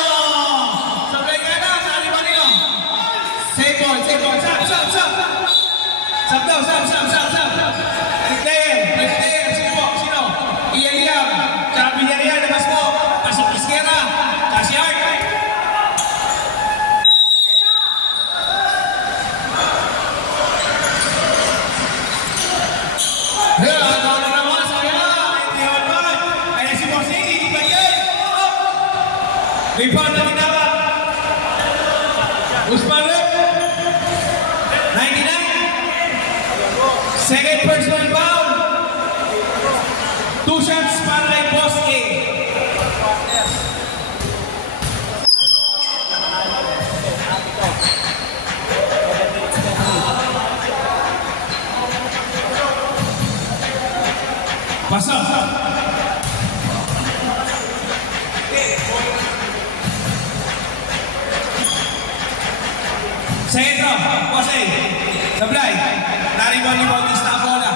Sablay ka Sab daw, sab. Player. Sino po? Sino? Ian Liam. Tsaka Villarreal, labas mo. Pasok Iskera. Tsaka si Art. Rebound na tinawag. Usman Rep. 99. Second personal foul. 2 shots para kay Boss A. Pasok. Sentro, Boss A. Sablay. Naribon ni Bautista ang bola.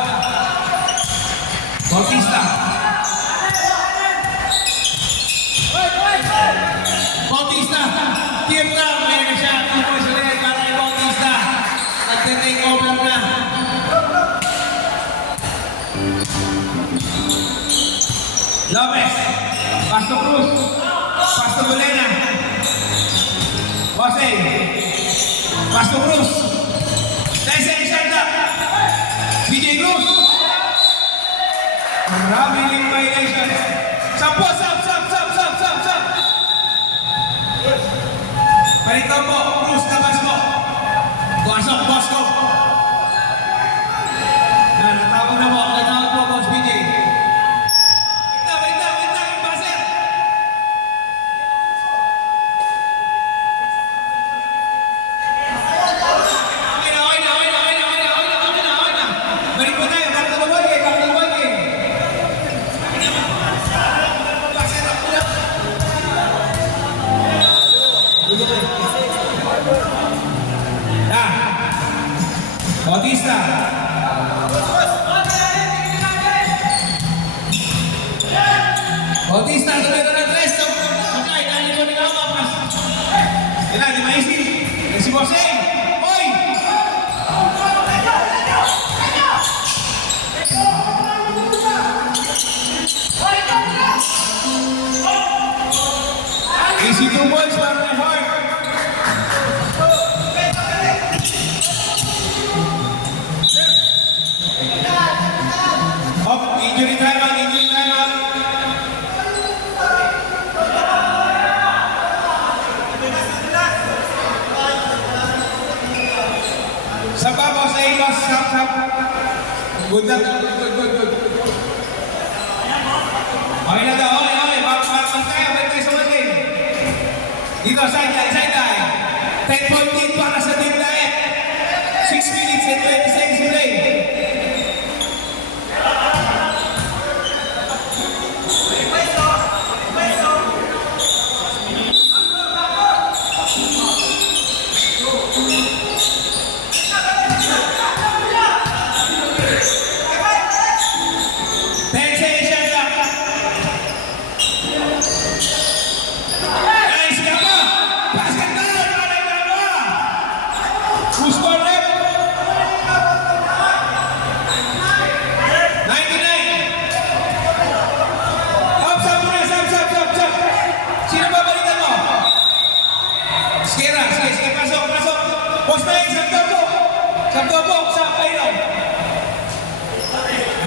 Bautista. Team lang. May na siya. 2 points ulit para kay Bautista. Nagte-take over na. Lopez. Pasto Cruz. Pasto Bolena. Boss A. Pasto Cruz. Tyson Isanda. BJ Cruz. Marami ring violation. Sampo. Palito po. Cruz, labas mo. Pasok, Bosco. Natawag na mo. Natawag po, Boss BJ. Wait lang, yung passer. Okay na. Balik po tayo, back to the ball game. Passer na po lang. Bautista. Bautista, tuloy na ng tres. Sakay, dali mo nila mapas. Yan na, di maisi. Yan si Boss A. Hoy! Easy 2 points para kay Hart. Injury time out. Sapa Boss A, loss, stop. Good. Okay na daw, okay. Balik tayo sa one game. Dito, sideline. 10-point lead para sa Team Diet. 6 minutes and 20 seconds to play.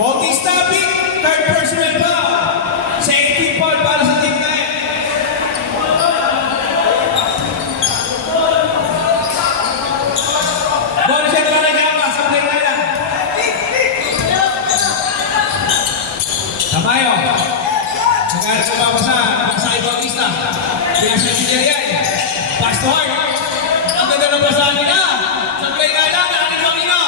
Bautista pick, third personal foul. Safety foul para sa Team Diet. Bonus yan para kay Ama sa play na. Tamayo. Nagalit sa babasa kay Bautista. Kaya siya si Jerian. Pass to Hart. Ang ganda ng basahan nila. Sa play na lang, Nani Pangino.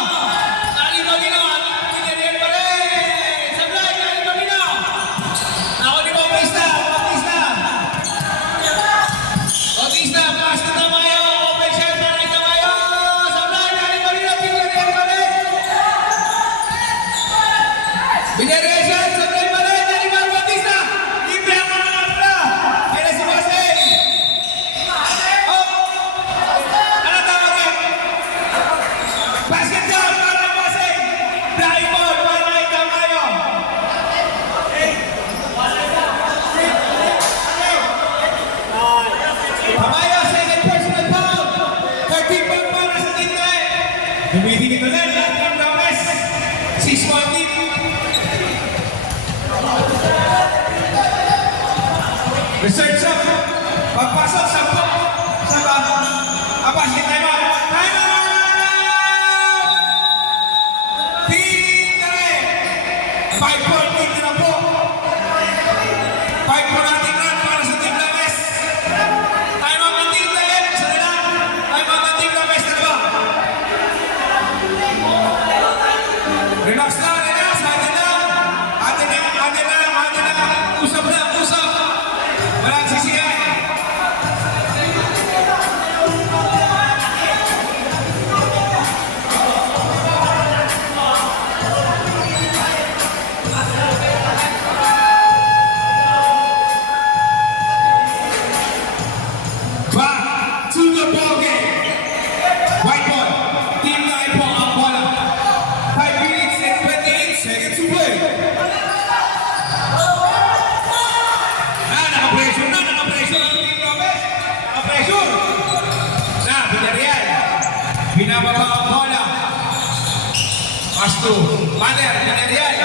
Binababa ang bola. Pass to Pader, Villarreal.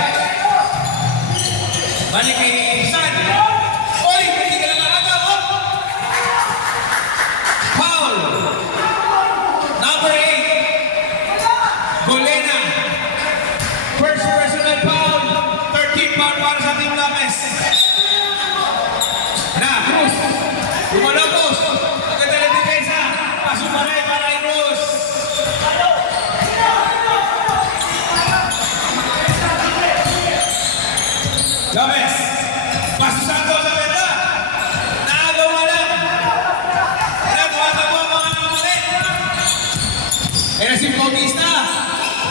Balik kay San. Oy, hindi ka na nakagaw. Oh! Foul. Number 8. Golena. First personal foul. 13 foul para sa Team Lopez. Na, Cruz. Lumalabos. Maganda ng depensa. Pasok pa rin para kay Cruz. Lopez. Paso Santos sa benda. Nakagawa lang. Ayan, tumatakbo ang mga namulit. Ayan si Bautista.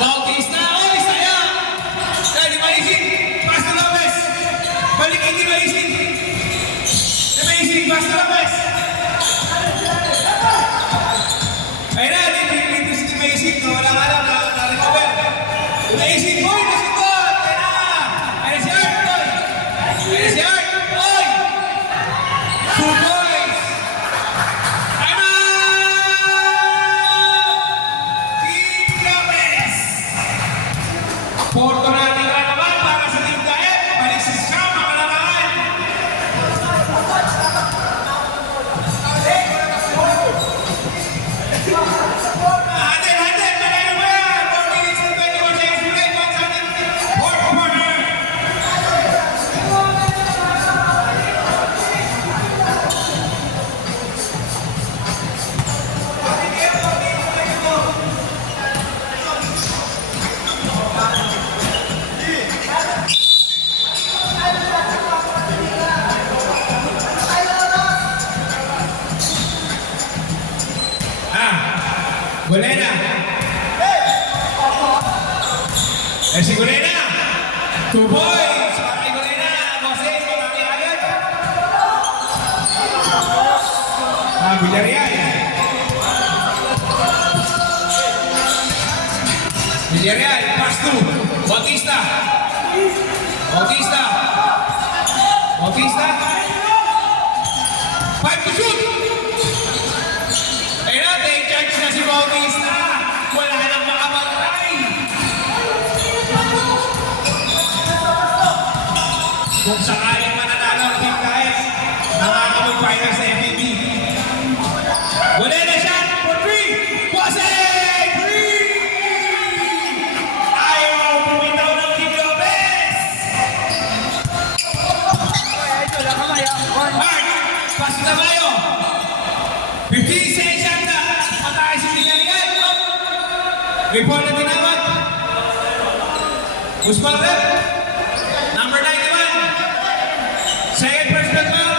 Bautista. Oy, saya. Ayan, di Maisin. Paso Lopez. Balik kay di Maisin. Di Maisin. Paso Lopez. Ayan na, di si Maisin. Wala nga lang. Na-recover. Di Maisin. Oy, nasunod. Ayan na. Ayan si Art. Ayan si Art. Oy. 2 points. Time out. Team Lopez. Porto natin ka naman para sa Team Daet. Balik si Scam, makalamangan. Handel, magano ba yan? 4 minutes and 21 seconds to play. What's happening? Fourth quarter. Golena. Si Golena. 2 points. Para kay Golena. Jose, matami agad. Villarreal. Villarreal. Pass to Bautista. Bautista. Bautista. 5 to shoot. Ayun na, take charge na si Bautista. Wala nang makapag-try. Kung sakaling mananalo ang team guys, nakakamoy final sa MVP. Wala na siya for 3. Jose! 3! Ayaw bumitaw ng Team Lopez. Mark, pass na tayo. 15 seconds na. Patay si Villarreal. Report na tinawag. Usman rep. Number 91. Second personal foul.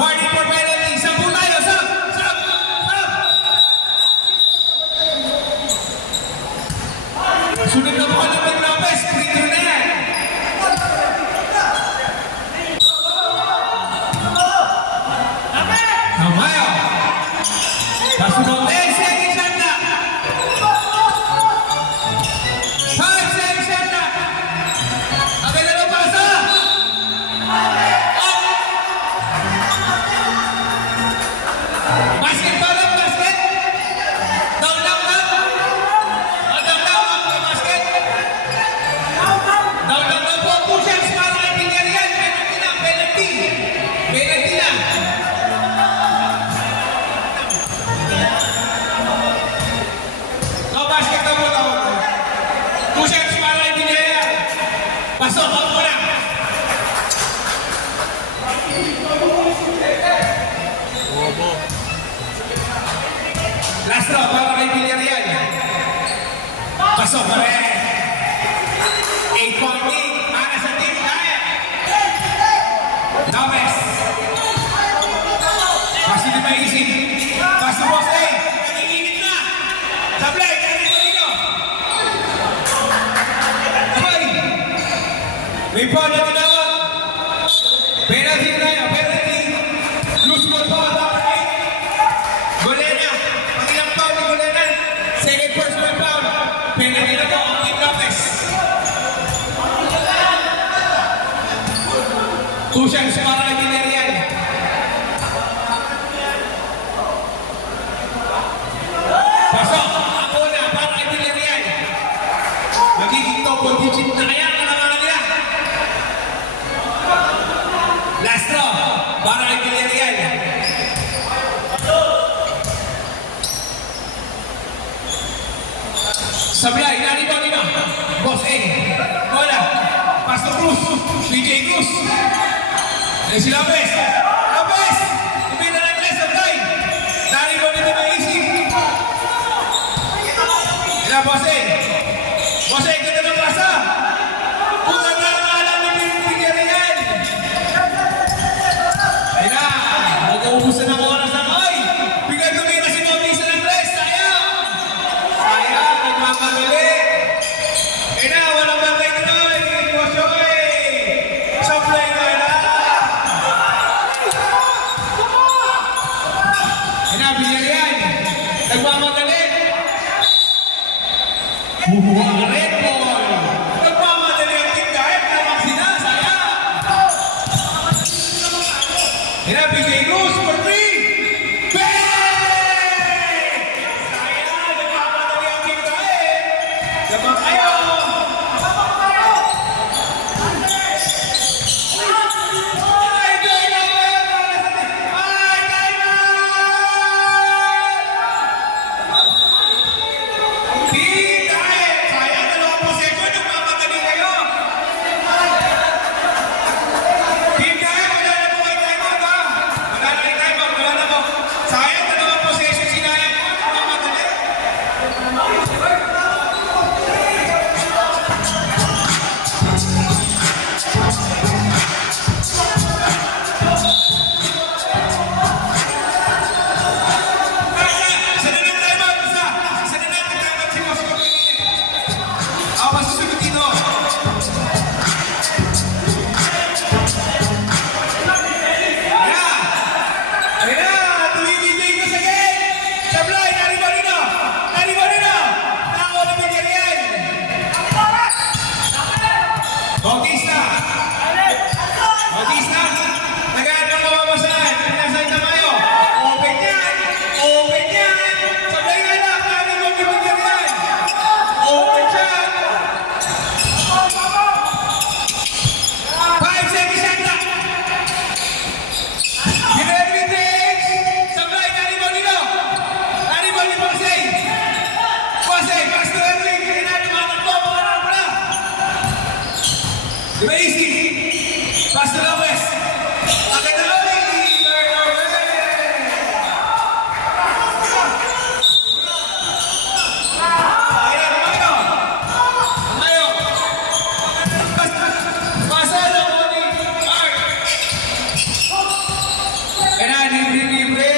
Warning for penalty. Sampu tayo. Sam. Sunod na po ng Team Lopez. Free throw na yan. Namayo. Pasunod 10 seconds na. 5 seconds na. Agad na lang pasa. Basket pa lang, basket. Down. Down, basket. Down po. 2 shots para kay Villarreal. Penalty na. No basket na po. 2 shots para kay Villarreal. Pasok, ako muna. Bobo. Last draw para kay Villarreal. Pasok pa rin. 8-point lead para sa Team Daet. Lopez. Pass to Maisin. Pass to Jose. Nanginginit na. Sablay, kaya mo dito. Okay. Report na tinawag. Penalty tayo. Penalty. Loose ball po. Number 8. Golena. Pangilang foul ni Golena. Second personal foul. Penalty na po ang Team Lopez. 2 shots para kay Villarreal. Pasok. Ang una. Sablay, narito nino. Boss A. Bola. Pastor Cruz. PJ Cruz. Si Lopez. Lopez! Umina ng tres, Sablay. Narito nito na easy. Ila, Boss A. Boss A, ganda ng pasa. Kung ganda ng alam ni Villarreal. Ayun na. Mag-uubusan ng oras ng oy. Bigay ko na si Bautista ng tres. Sayang. Sayang. Nagmamadali. Ayun na. Walang batay na doon. Wasyoy. Sablay na yun. Ayun na. Villarreal. Nagmamadali. Bubuha ang red ball. Nagmamadali ang team kahit lamang sila. Sayang. Ayun na. PJ Cruz for 3. Bang! Sayang. Nagmamadali ang team kahit. Labang kayo. Ay, Diamond! Ay, Diamond! Team kahit. Sayang, dalawang possession. Nagmamadali kayo. Team kahit, wala na po kay timeout, ha? Wala na kay timeout, wala na po. Sayang, dalawang possession sinayang po. Nagmamadali. Isa na ng timeout, isa. Isa na natin timeout si Boss Corbin. Ako masusunod dito. Ayan. Ayan. Tumibigay ko sa gate. Sablay, naribalino. Naribalino. Nako na Villarreal. Bautista. Bautista. Nagayat ng kawabasan. Pinasay na kayo. Open yan. Open yan. Sablay nga lang. Naribalino ni Villarreal. Open yan. 5 seconds and up. Everything. Sablay, naribalino. Naribalino ni Pasay. Pasay, pass to Erling. Hindi na tumatakbo. Mga pala. Diba easy? Pass to Lopez. Agad na Erling. Ayan, tumayo. Tumayo. Pasa na po ni Mark. Kaya libre.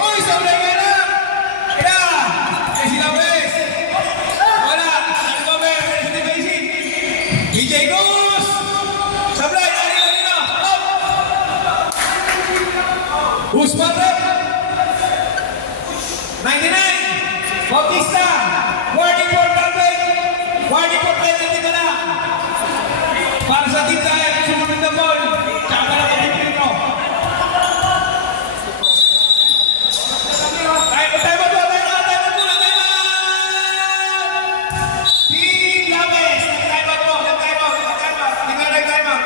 Uy, Sablay ka na. Kaya. Eh, si Lopez. Wala. Ano ba ba? Si Basic. DJ Cruz. Sablay, narinig na. Up. Who's bottom? 99. Bautista. Warning for Sablay. Warning for penalty ka na. Para sa team tayo, sumunod na ball. Tsaka pala kapipilito. Tayo ba ito? Tayo muna. Team Lapes. Tayo ba ito? Tingnan na yung timeout.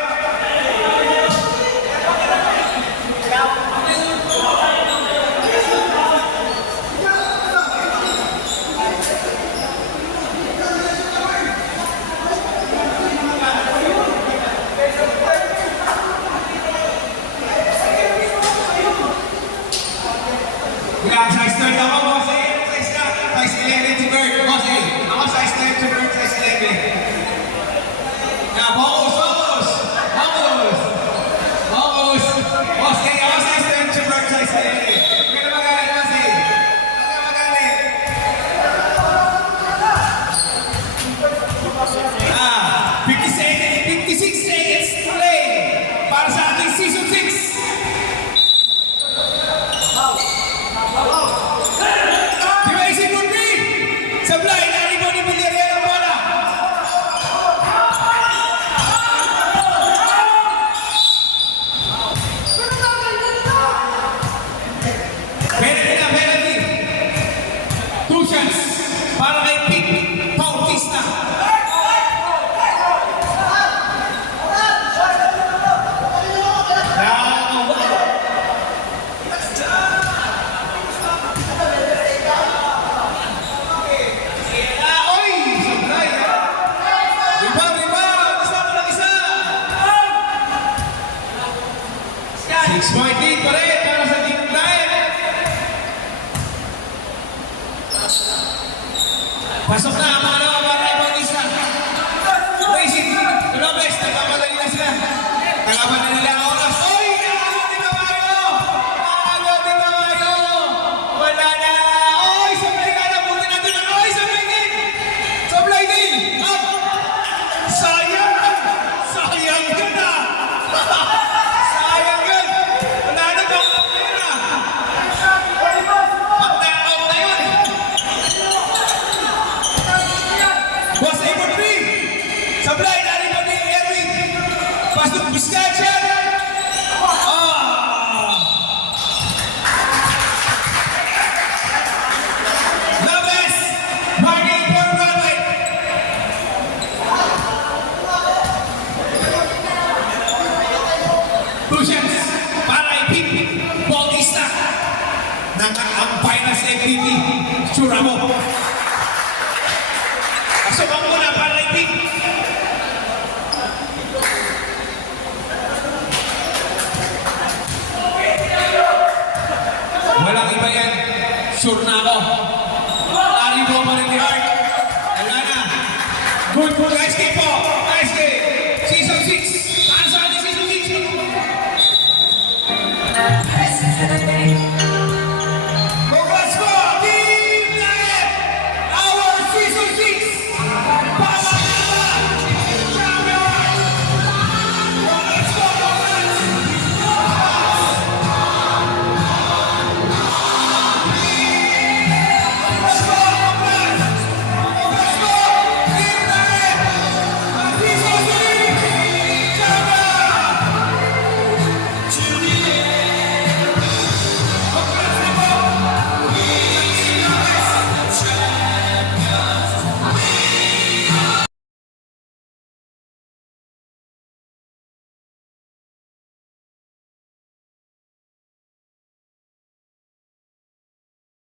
Size 30 ako, boss. Size ka. Size 11 to Bert. Boss, ako size 10 to Bert, size 11. Focus. Boss, ako size 10 to Bert, size 11. Huwag ka na magalit, boss. Huwag ka na magalit. 56 seconds to play para sa ating season 6. Diba isip mo, Sablay, naribo ni Villarreal ang bola. Penalty. 2 shots para kay Pick Bautista. Oy! Pasok na ang mga naman para Bautista. Racing Lopez, nagpapadali na sila. Tagapan na nila ang oras. Oy! Nakalo din kabayo! Nakalo din kabayo! Wala na! Oy! Sablay ka na! Buti natin na! Oy! Sablay din! Sablay din! Up! Sayang! Sayang yun na! Sayang yun! Wala na ba? Wala na! Out na yun! Boss A for 3! Sablay! Dari pa din Erwin! Pasok Biscaya! Lopez! Marking for Broadway! Crucians para kay Pip Bautista. Naka-ampay na si MVP. Tsura mo. Pasok ang muna para kay Pip. Walang iba yan. Sure na ako. Lari po pa rin ni Hart. Wala na. Good guys, keep